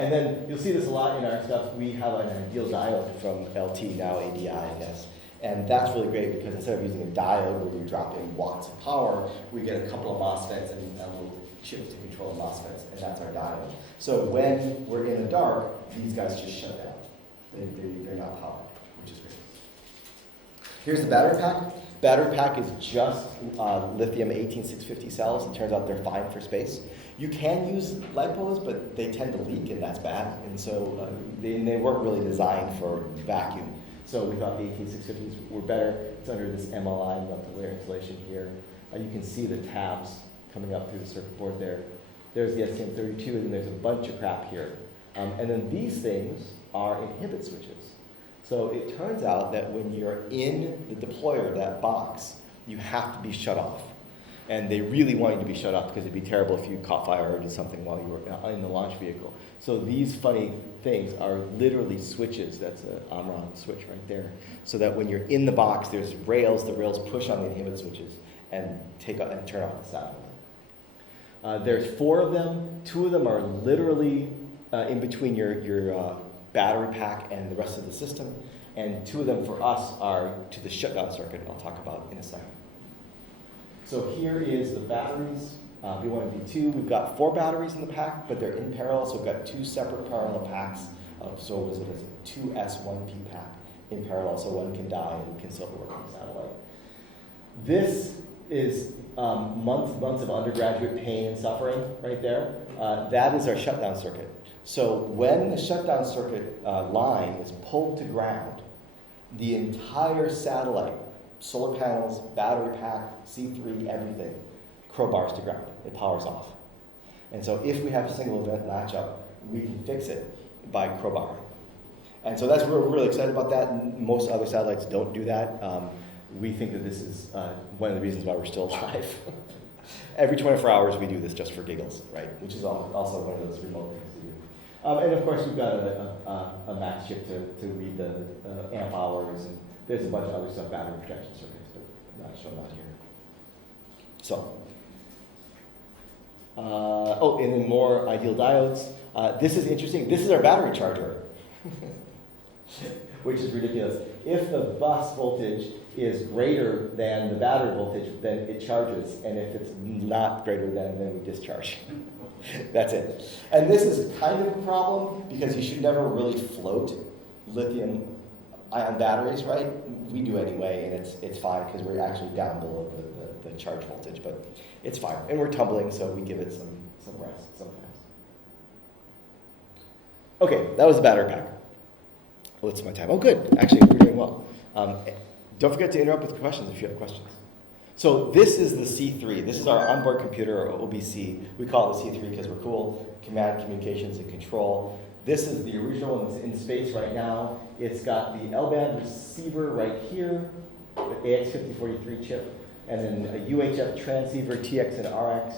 And then you'll see this a lot in our stuff. We have an ideal diode from LT, now ADI, I guess. And that's really great because instead of using a diode where we drop in watts of power, we get a couple of MOSFETs and a little chips to control the MOSFETs, and that's our diode. So when we're in the dark, these guys just shut down. They're not powered, which is great. Here's the battery pack. Battery pack is just lithium 18650 cells. It turns out they're fine for space. You can use LiPos, but they tend to leak, and that's bad. And so they weren't really designed for vacuum. So we thought the 18650s were better. It's under this MLI multi-layer insulation here. You can see the tabs coming up through the circuit board there. There's the STM32, and then there's a bunch of crap here. And then these things are inhibit switches. So it turns out that when you're in the deployer, that box, you have to be shut off. And they really want you to be shut off because it'd be terrible if you caught fire or did something while you were in the launch vehicle. So these funny things are literally switches. That's an Omron switch right there. So that when you're in the box, there's rails. The rails push on the inhibit switches and turn off the satellite. There's 4 of them. 2 of them are literally in between your battery pack and the rest of the system. And 2 of them for us are to the shutdown circuit I'll talk about in a second. So here is the batteries, B1 and B2. We've got 4 batteries in the pack, but they're in parallel, so we've got 2 separate parallel packs. So what is it? It's a 2S1P pack in parallel, so one can die and can still work on the satellite. This is months and months of undergraduate pain and suffering right there. That is our shutdown circuit. So when the shutdown circuit line is pulled to ground, the entire satellite, solar panels, battery pack, C3, everything, crowbars to ground. It powers off. And so if we have a single event latch up, we can fix it by crowbarring. And so we're really excited about that. Most other satellites don't do that. We think that this is one of the reasons why we're still alive. Every 24 hours we do this just for giggles, right? Which is also one of those remote things to do. And of course we've got a max chip to read the amp hours, and there's a bunch of other stuff, battery protection circuits, but not shown out here. So, and then more ideal diodes. This is interesting. This is our battery charger, which is ridiculous. If the bus voltage is greater than the battery voltage, then it charges, and if it's not greater than, then we discharge. That's it. And this is kind of a problem because you should never really float lithium-ion batteries, right? We do anyway, and it's fine because we're actually down below the charge voltage, but it's fine. And we're tumbling, so we give it some rest sometimes. Okay, that was the battery pack. What's my time? Oh, good. Actually, we're doing well. Don't forget to interrupt with questions if you have questions. So this is the C3. This is our onboard computer, or OBC. We call it the C3 because we're cool. Command, communications, and control. This is the original one that's in space right now. It's got the L-band receiver right here, the AX5043 chip, and then a UHF transceiver, TX and RX.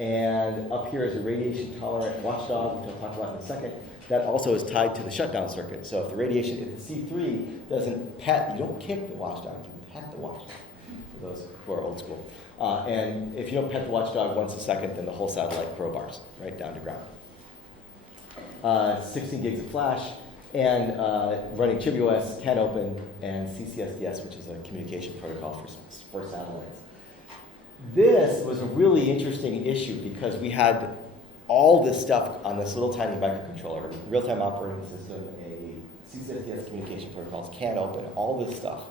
And up here is a radiation-tolerant watchdog, which I'll talk about in a second. That also is tied to the shutdown circuit. So if the C3 doesn't pet, you don't kick the watchdog, you pet the watchdog, for those who are old school. And if you don't pet the watchdog once a second, then the whole satellite crowbars right down to ground. 16 gigs of flash, and running CubeOS, can open, and CCSDS, which is a communication protocol for satellites. This was a really interesting issue because we had all this stuff on this little tiny microcontroller, real-time operating system, a CCSDS communication protocols, can open, all this stuff.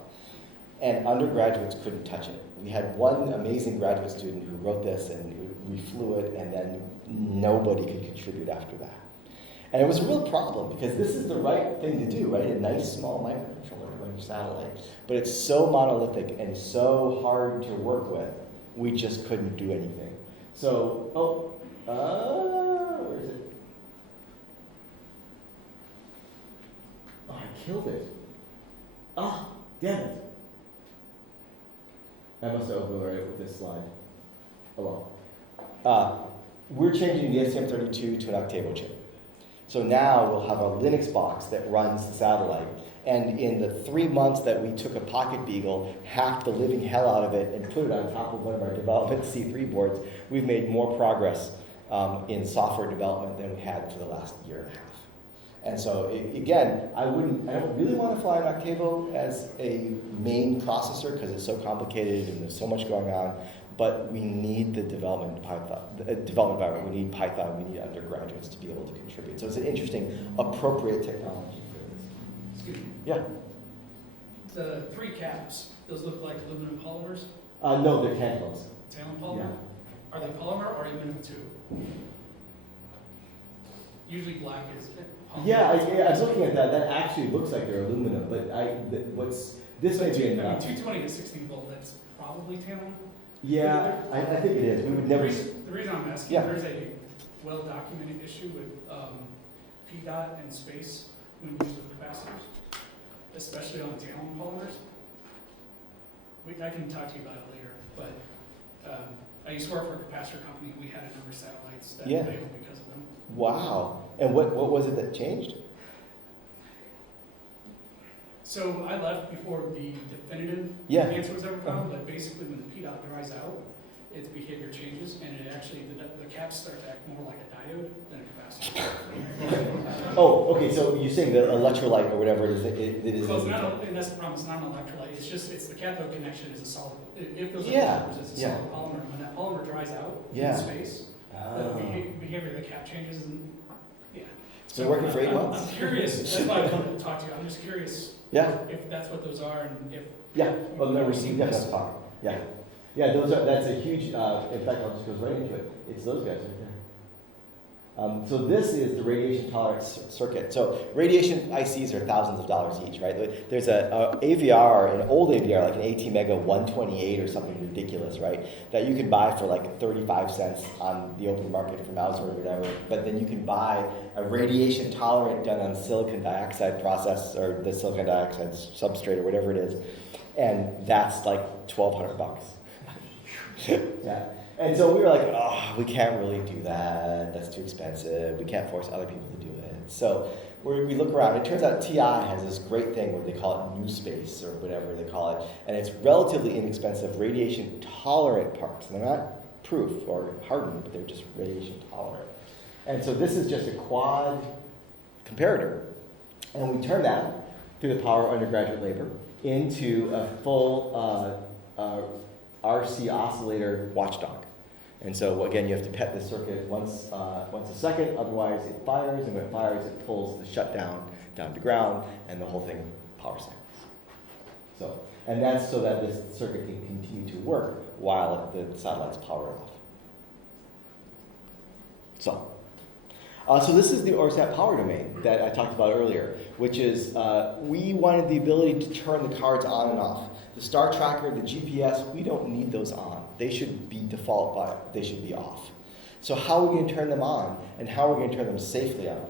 And undergraduates couldn't touch it. We had one amazing graduate student who wrote this, and we flew it, and then nobody could contribute after that. And it was a real problem because this is the right thing to do, right? A nice small microcontroller to run your satellite. But it's so monolithic and so hard to work with, we just couldn't do anything. So, where is it? Oh, I killed it. Ah, damn it. I must have overlaid it with this slide alone. We're changing the STM32 to an Octavo chip. So now we'll have a Linux box that runs the satellite. And in the 3 months that we took a Pocket Beagle, hacked the living hell out of it, and put it on top of one of our development C3 boards, we've made more progress in software development than we had for the last year and a half. And so, again, I don't really want to fly an Octavo as a main processor because it's so complicated and there's so much going on. But we need the development environment. We need Python. We need undergraduates to be able to contribute. So it's an interesting, appropriate technology for this. Excuse me. Yeah. The 3 caps, those look like aluminum polymers? No, they're tantalums. Tantalum polymer? Yeah. Are they polymer or aluminum too? Usually black is polymer. Yeah, I was looking at that. That actually looks like they're aluminum, but this may be in 220 to 16 volt, that's probably tantalum? Yeah, I think it is. We would never. The reason I'm asking, Yeah. there's a well-documented issue with PDOT and space when used with capacitors, especially on tantalum polymers. I can talk to you about it later, but I used to work for a capacitor company. We had a number of satellites that failed because of them. Wow. And what was it that changed? So I left before the definitive answer was ever found, but basically when the PDOT dries out, its behavior changes, and it actually, the caps start to act more like a diode than a capacitor. Oh, okay, so you're saying the electrolyte or whatever it is, it is. Well, it's not, and that's the problem, it's not an electrolyte, it's the cathode connection is a solid, if those are polymers, it's a solid polymer, and when that polymer dries out in space, the behavior of the cap changes, and It's been working for 8 months. I'm curious, that's why I wanted to talk to you, I'm just curious. Yeah. If that's what those are, and if. Well, no, we definitely talk. Yeah, that's a huge, in fact, I'll just go right into it. It's those guys right there. So this is the radiation tolerant circuit. So radiation ICs are thousands of dollars each, right? There's a AVR, an old AVR, like an AT-Mega 128 or something ridiculous, right? That you can buy for like 35 cents on the open market from Mauser or whatever. But then you can buy a radiation tolerant done on silicon dioxide process, or the silicon dioxide substrate or whatever it is. And that's like $1,200. Yeah. And so we were like, oh, we can't really do that. That's too expensive. We can't force other people to do it. So we look around. It turns out TI has this great thing where they call it new space or whatever they call it. And it's relatively inexpensive radiation tolerant parts. And they're not proof or hardened, but they're just radiation tolerant. And so this is just a quad comparator. And we turn that through the power of undergraduate labor into a full RC oscillator watchdog. And so again, you have to pet the circuit once a second, otherwise it fires, and when it fires, it pulls the shutdown down to ground, and the whole thing power cycles. So, and that's so that this circuit can continue to work while the satellite's powered off. So, So this is the OreSat power domain that I talked about earlier, which is we wanted the ability to turn the cards on and off. The star tracker, the GPS, we don't need those on. They should be they should be off. So how are we going to turn them on, and how are we going to turn them safely on?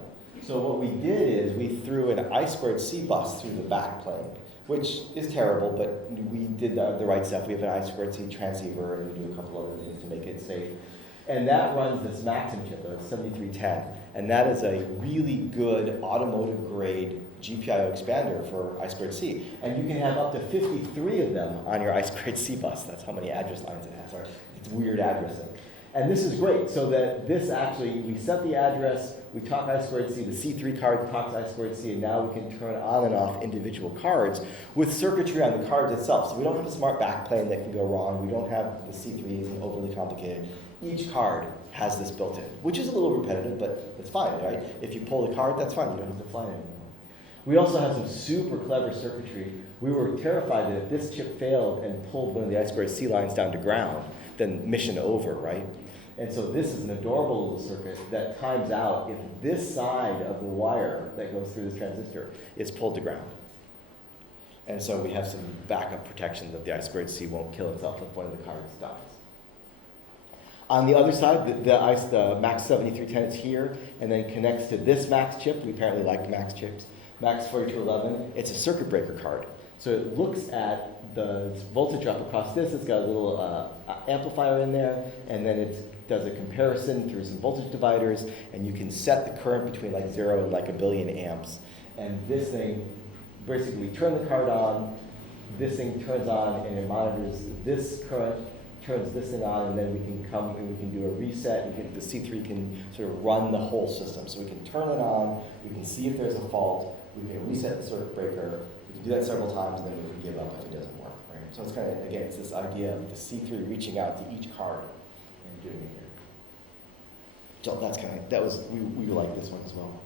So what we did is we threw an I2C bus through the backplane, which is terrible, but we did the right stuff. We have an I2C transceiver, and we do a couple other things to make it safe. And that runs this Maxim chip, the 7310, and that is a really good automotive-grade GPIO expander for I2C. And you can have up to 53 of them on your I2C bus. That's how many address lines it has. It's weird addressing. And this is great, so that this actually, we set the address, we talk I2C, the C3 card talks I2C, and now we can turn on and off individual cards with circuitry on the cards itself. So we don't have a smart backplane that can go wrong. We don't have the C3s and overly complicated. Each card has this built in, which is a little repetitive, but it's fine, right? If you pull the card, that's fine. You don't have to fly it anymore. We also have some super clever circuitry. We were terrified that if this chip failed and pulled one of the I2C lines down to ground, then mission over, right? And so this is an adorable little circuit that times out if this side of the wire that goes through this transistor is pulled to ground. And so we have some backup protection that the I2C won't kill itself if one of the cards dies. On the other side, the Max 7310 is here and then connects to this Max chip. We apparently like Max chips. Max 4211, it's a circuit breaker card. So it looks at the voltage drop across this. It's got a little amplifier in there, and then it does a comparison through some voltage dividers, and you can set the current between like 0 and like 1 billion amps. And this thing, basically, we turn the card on, this thing turns on, and it monitors this current, turns this thing on, and then we can come and we can do a reset. The C3 can sort of run the whole system. So we can turn it on, we can see if there's a fault, we can reset the circuit breaker, we can do that several times, and then we can give up if it doesn't work, right? So it's kind of, again, it's this idea of the C3 reaching out to each card and doing it here. So that's kind of, we like this one as well.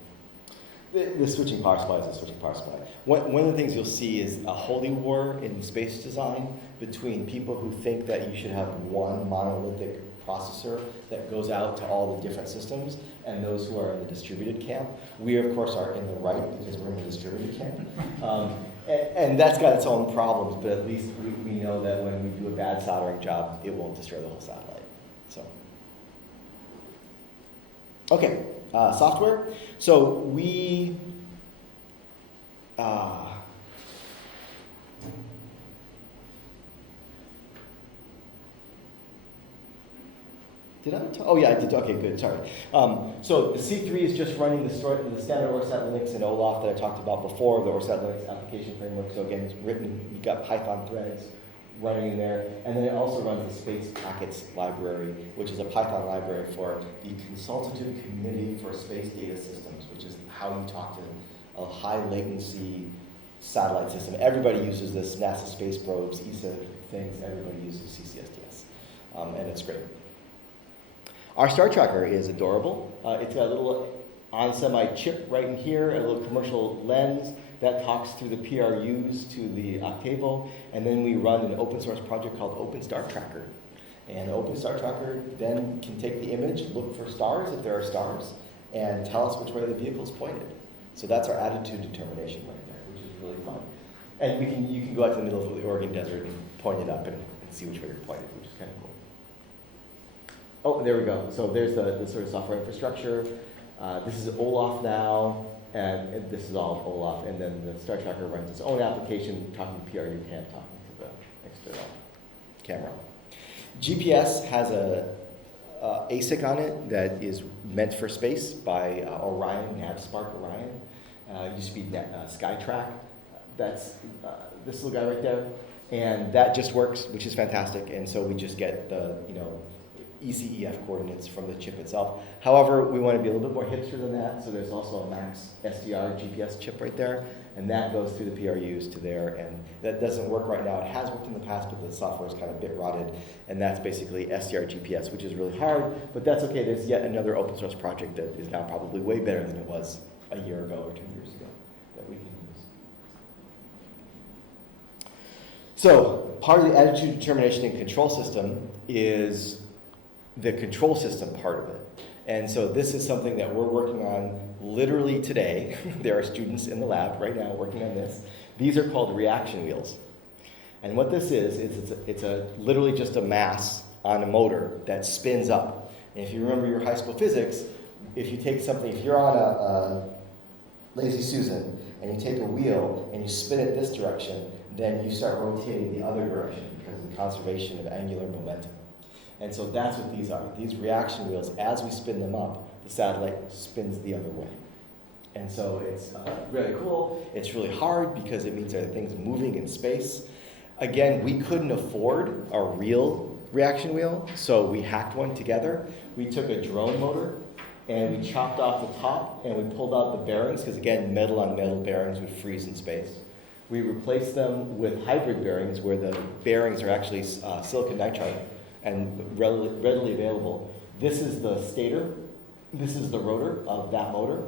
The switching power supply is a switching power supply. One of the things you'll see is a holy war in space design between people who think that you should have one monolithic processor that goes out to all the different systems, and those who are in the distributed camp. We, of course, are in the right because we're in the distributed camp. And that's got its own problems, but at least we know that when we do a bad soldering job, it won't destroy the whole satellite. So, okay, software. So we, did I talk? Oh yeah, I did. Okay, good. Sorry. So the C3 is just running the standard OreSat Linux and OLAF that I talked about before, the OreSat Linux application framework. So again, it's written, you've got Python threads running in there. And then it also runs the Space Packets library, which is a Python library for the Consultative Committee for Space Data Systems, which is how you talk to a high latency satellite system. Everybody uses this, NASA space probes, ESA things, everybody uses CCSDS. And it's great. Our star tracker is adorable. It's got a little on-semi chip right in here, a little commercial lens that talks through the PRUs to the Octavo, and then we run an open source project called Open Star Tracker. And Open Star Tracker then can take the image, look for stars if there are stars, and tell us which way the vehicle is pointed. So that's our attitude determination right there, which is really fun. And you can go out to the middle of the Oregon desert and point it up and see which way you're pointed, which is kind of cool. Oh, there we go. So there's the sort of software infrastructure. This is OLAF now, and this is all OLAF. And then the Star Tracker runs its own application, talking to PRU cam, talking to the external camera. GPS has a ASIC on it that is meant for space by Orion, NavSpark Orion. It used to be Skytrack. That's this little guy right there. And that just works, which is fantastic. And so we just get the, ECEF coordinates from the chip itself. However, we want to be a little bit more hipster than that, so there's also a Max SDR GPS chip right there, and that goes through the PRUs to there, and that doesn't work right now. It has worked in the past, but the software is kind of bit rotted, and that's basically SDR GPS, which is really hard, but that's okay. There's yet another open source project that is now probably way better than it was a year ago or 2 years ago that we can use. So part of the attitude determination and control system is the control system part of it. And so this is something that we're working on literally today. There are students in the lab right now working on this. These are called reaction wheels. And what this is it's literally just a mass on a motor that spins up. And if you remember your high school physics, if you take something, if you're on a Lazy Susan and you take a wheel and you spin it this direction, then you start rotating the other direction because of the conservation of angular momentum. And so that's what these are. These reaction wheels, as we spin them up, the satellite spins the other way. And so it's really cool. It's really hard because it means there are things moving in space. Again, we couldn't afford a real reaction wheel, so we hacked one together. We took a drone motor and we chopped off the top and we pulled out the bearings, because again, metal on metal bearings would freeze in space. We replaced them with hybrid bearings where the bearings are actually silicon nitride and readily available. This is the stator, this is the rotor of that motor,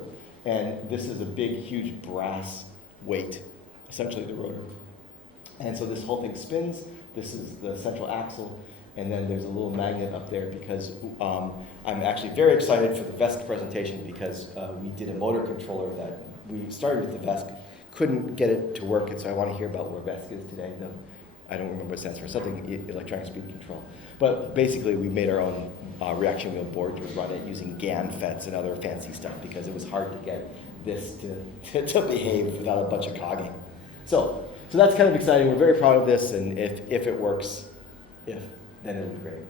and this is a big, huge brass weight, essentially the rotor. And so this whole thing spins, this is the central axle, and then there's a little magnet up there because I'm actually very excited for the VESC presentation because we did a motor controller that we started with the VESC, couldn't get it to work, and so I want to hear about where VESC is today. I don't remember what it stands for, something electronic speed control. But basically we made our own reaction wheel board to run it using GAN FETs and other fancy stuff because it was hard to get this to behave without a bunch of cogging. So that's kind of exciting. We're very proud of this, and if it works, then it'll be great.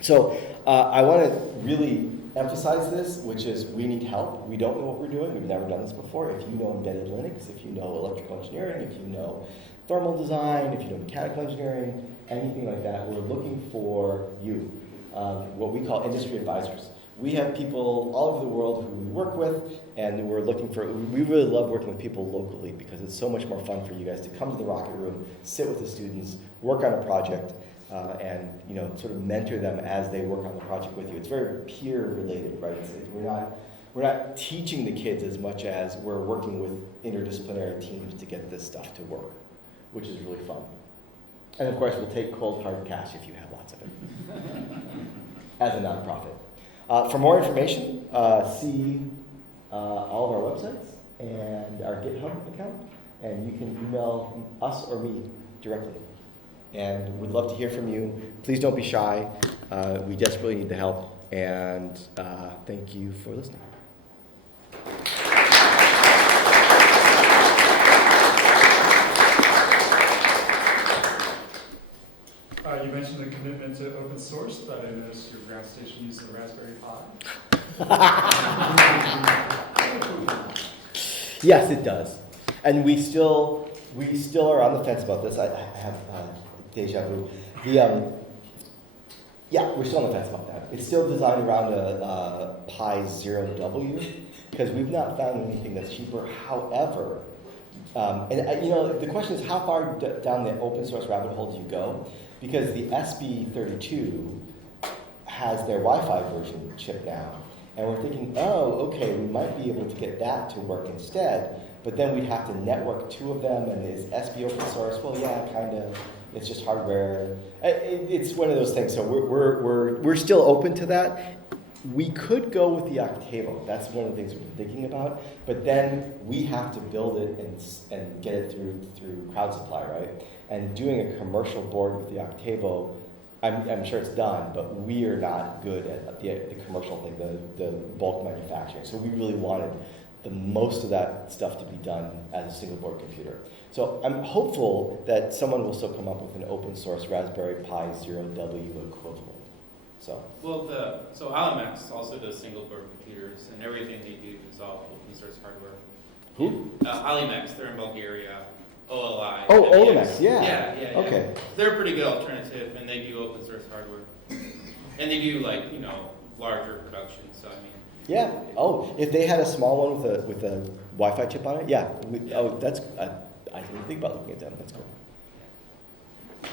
So I want to really emphasize this, which is we need help. We don't know what we're doing. We've never done this before. If you know embedded Linux, if you know electrical engineering, if you know thermal design, if you know mechanical engineering, anything like that, we're looking for you, what we call industry advisors. We have people all over the world who we work with, and we're looking for, we really love working with people locally because it's so much more fun for you guys to come to the rocket room, sit with the students, work on a project, and sort of mentor them as they work on the project with you. It's very peer related, right? We're not teaching the kids as much as we're working with interdisciplinary teams to get this stuff to work, which is really fun. And of course, we'll take cold hard cash if you have lots of it, as a nonprofit. For more information, see all of our websites and our GitHub account, and you can email us or me directly. And we'd love to hear from you. Please don't be shy. We desperately need the help, and thank you for listening. You mentioned the commitment to open source, but I noticed your ground station uses a Raspberry Pi. Yes, it does. And we still are on the fence about this. I have deja vu. Yeah, we're still on the fence about that. It's still designed around a Pi 0W because we've not found anything that's cheaper. However, the question is how far down the open source rabbit hole do you go? Because the SB32 has their Wi-Fi version chip now. And we're thinking, okay, we might be able to get that to work instead, but then we'd have to network two of them, and is SB open source? Well, yeah, kind of. It's just hardware. It's one of those things. So we're still open to that. We could go with the Octavo. That's one of the things we've been thinking about. But then we have to build it and get it through crowd supply, right? And doing a commercial board with the Octavo, I'm sure it's done, but we are not good at the commercial thing, the bulk manufacturing. So we really wanted the most of that stuff to be done as a single board computer. So I'm hopeful that someone will still come up with an open source Raspberry Pi 0W equivalent. So Alimax also does single board computers, and everything they do is all open source hardware. who? Alimax, they're in Bulgaria. OLI. Oh, MEX. Olimex, yeah. Yeah. Okay. They're a pretty good alternative, and they do open source hardware. And they do larger production. So I mean. Yeah. Oh, if they had a small one with a Wi-Fi chip on it, yeah. That's. I didn't think about looking at them. That's cool. So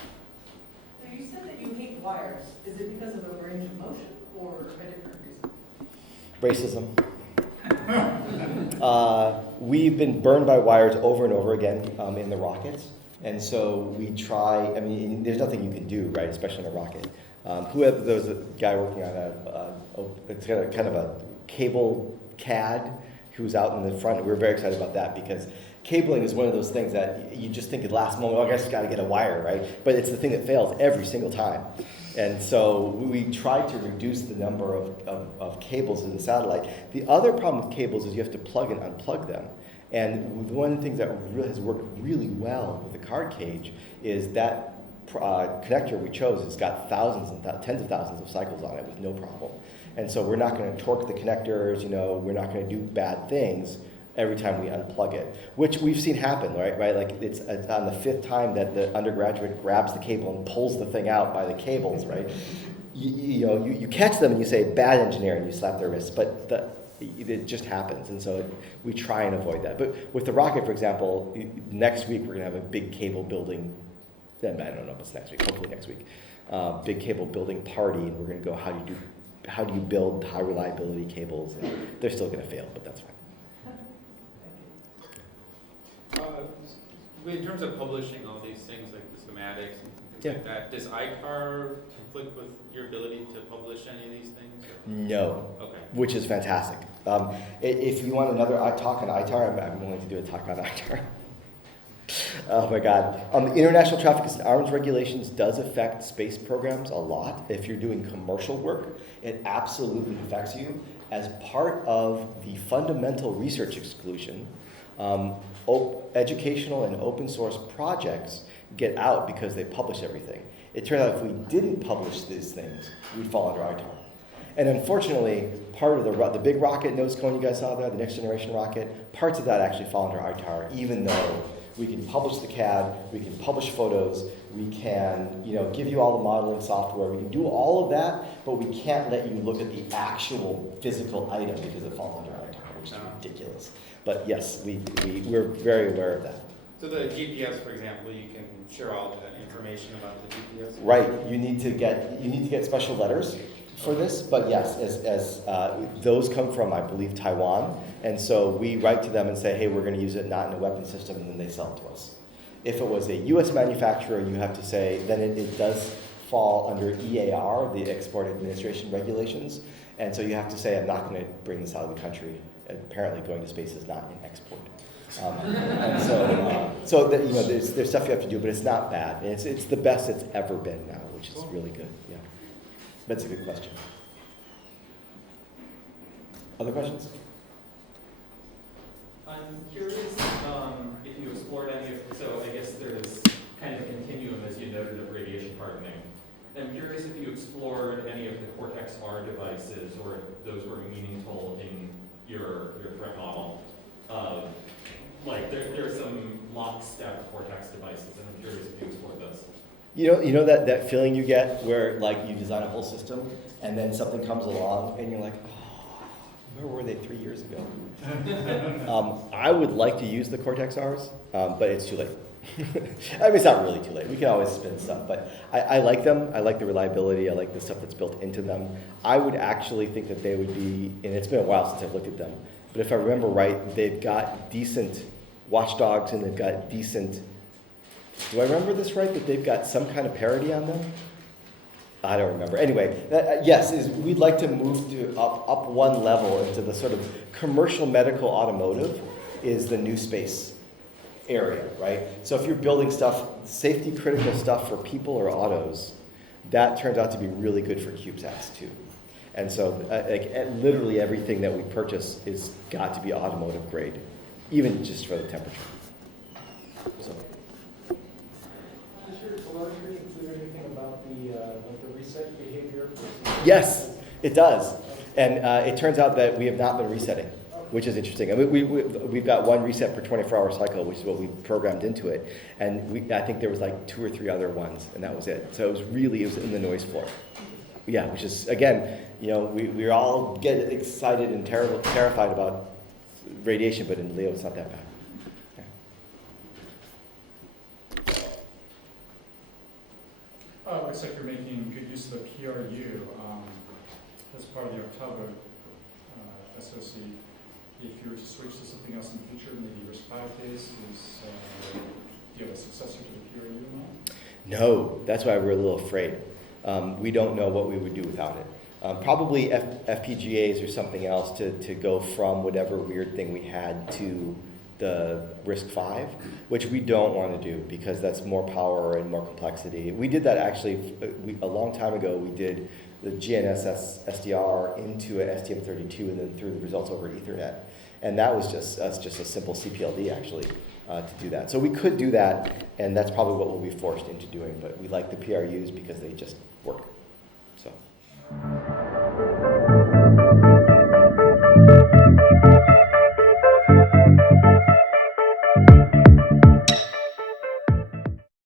you said that you hate wires. Is it because of a range of motion or a different reason? Racism. We've been burned by wires over and over again in the rockets, and so we try. I mean, there's nothing you can do, right? Especially in a rocket. There was a guy working on a it's got a kind of a cable CAD who's out in the front. We're very excited about that because cabling is one of those things that you just think at the last moment, oh, I guess got to get a wire, right? But it's the thing that fails every single time. And so we try to reduce the number of cables in the satellite. The other problem with cables is you have to plug and unplug them. And one of the things that really has worked really well with the card cage is that connector we chose has got thousands and tens of thousands of cycles on it with no problem. And so we're not going to torque the connectors, we're not going to do bad things every time we unplug it, which we've seen happen, right? Like it's on the 5th time that the undergraduate grabs the cable and pulls the thing out by the cables, right? You catch them and you say bad engineering, you slap their wrists, but it just happens, and so we try and avoid that. But with the rocket, for example, next week we're going to have a big cable building. I don't know if it's next week. Hopefully next week, big cable building party, and we're going to go how do you build high reliability cables? And they're still going to fail, but that's fine. In terms of publishing all these things like the schematics and things like that, does ITAR conflict with your ability to publish any of these things? No. Okay. Which is fantastic. If you want another talk on ITAR, I'm willing to do a talk on ITAR. Oh my God. The International Traffic and Arms Regulations does affect space programs a lot. If you're doing commercial work, it absolutely affects you. As part of the fundamental research exclusion, educational and open source projects get out because they publish everything. It turns out if we didn't publish these things, we'd fall under ITAR. And unfortunately, part of the big rocket nose cone you guys saw there, the next generation rocket, parts of that actually fall under ITAR, even though we can publish the CAD, we can publish photos, we can give you all the modeling software, we can do all of that, but we can't let you look at the actual physical item because it falls under ITAR, which is ridiculous. But yes, we're very aware of that. So the GPS, for example, you can share all of that information about the GPS? Right, you need to get special letters for this, but yes, as those come from, I believe, Taiwan, and so we write to them and say, hey, we're going to use it not in a weapon system, and then they sell it to us. If it was a U.S. manufacturer, you have to say, then it does fall under EAR, the Export Administration Regulations, and so you have to say, I'm not going to bring this out of the country. Apparently going to space is not an export. And so that, there's stuff you have to do, but it's not bad. And it's the best it's ever been now, which is really good. Yeah, that's a good question. Other questions? I'm curious if you explored any of, so I guess there's kind of a continuum, as you noted, of radiation hardening. I'm curious if you explored any of the Cortex-R devices, or if those were meaningful in your threat model. Like there are some lockstep Cortex devices, and I'm curious if you explored those. You know that feeling you get where like you design a whole system and then something comes along and you're like, oh, where were they 3 years ago? I would like to use the Cortex-Rs, but it's too late. I mean, it's not really too late. We can always spin stuff, but I like them. I like the reliability. I like the stuff that's built into them. I would actually think that they would be, and it's been a while since I've looked at them, but if I remember right, they've got decent watchdogs and they've got decent, do I remember this right, that they've got some kind of parity on them? I don't remember. Anyway, yes, we'd like to move to up one level into the sort of commercial medical automotive is the new space area, right? So if you're building stuff, safety critical stuff for people or autos, that turns out to be really good for CubeSats too. And so literally everything that we purchase is got to be automotive grade, even just for the temperature. So. Does your telemetry include anything about the reset behavior? Yes, it does. And it turns out that we have not been resetting, which is interesting. I mean, we've got one reset per 24-hour cycle, which is what we programmed into it. And I think there was like 2 or 3 other ones, and that was it. So it was in the noise floor. Yeah, which is, again, we all get excited and terrified about radiation, but in LEO it's not that bad. Looks like you're making good use of the PRU as part of the Octavo SoC. If you were to switch to something else in the future, maybe RISC-V days, do you have a successor to the PRU in mind? No, that's why we're a little afraid. We don't know what we would do without it. Probably FPGAs or something else to go from whatever weird thing we had to the RISC-V, which we don't want to do because that's more power and more complexity. We did that actually a long time ago. We did the GNSS SDR into an STM32 and then threw the results over Ethernet. And that was just a simple CPLD actually to do that. So we could do that, and that's probably what we'll be forced into doing, but we like the PRUs because they just work.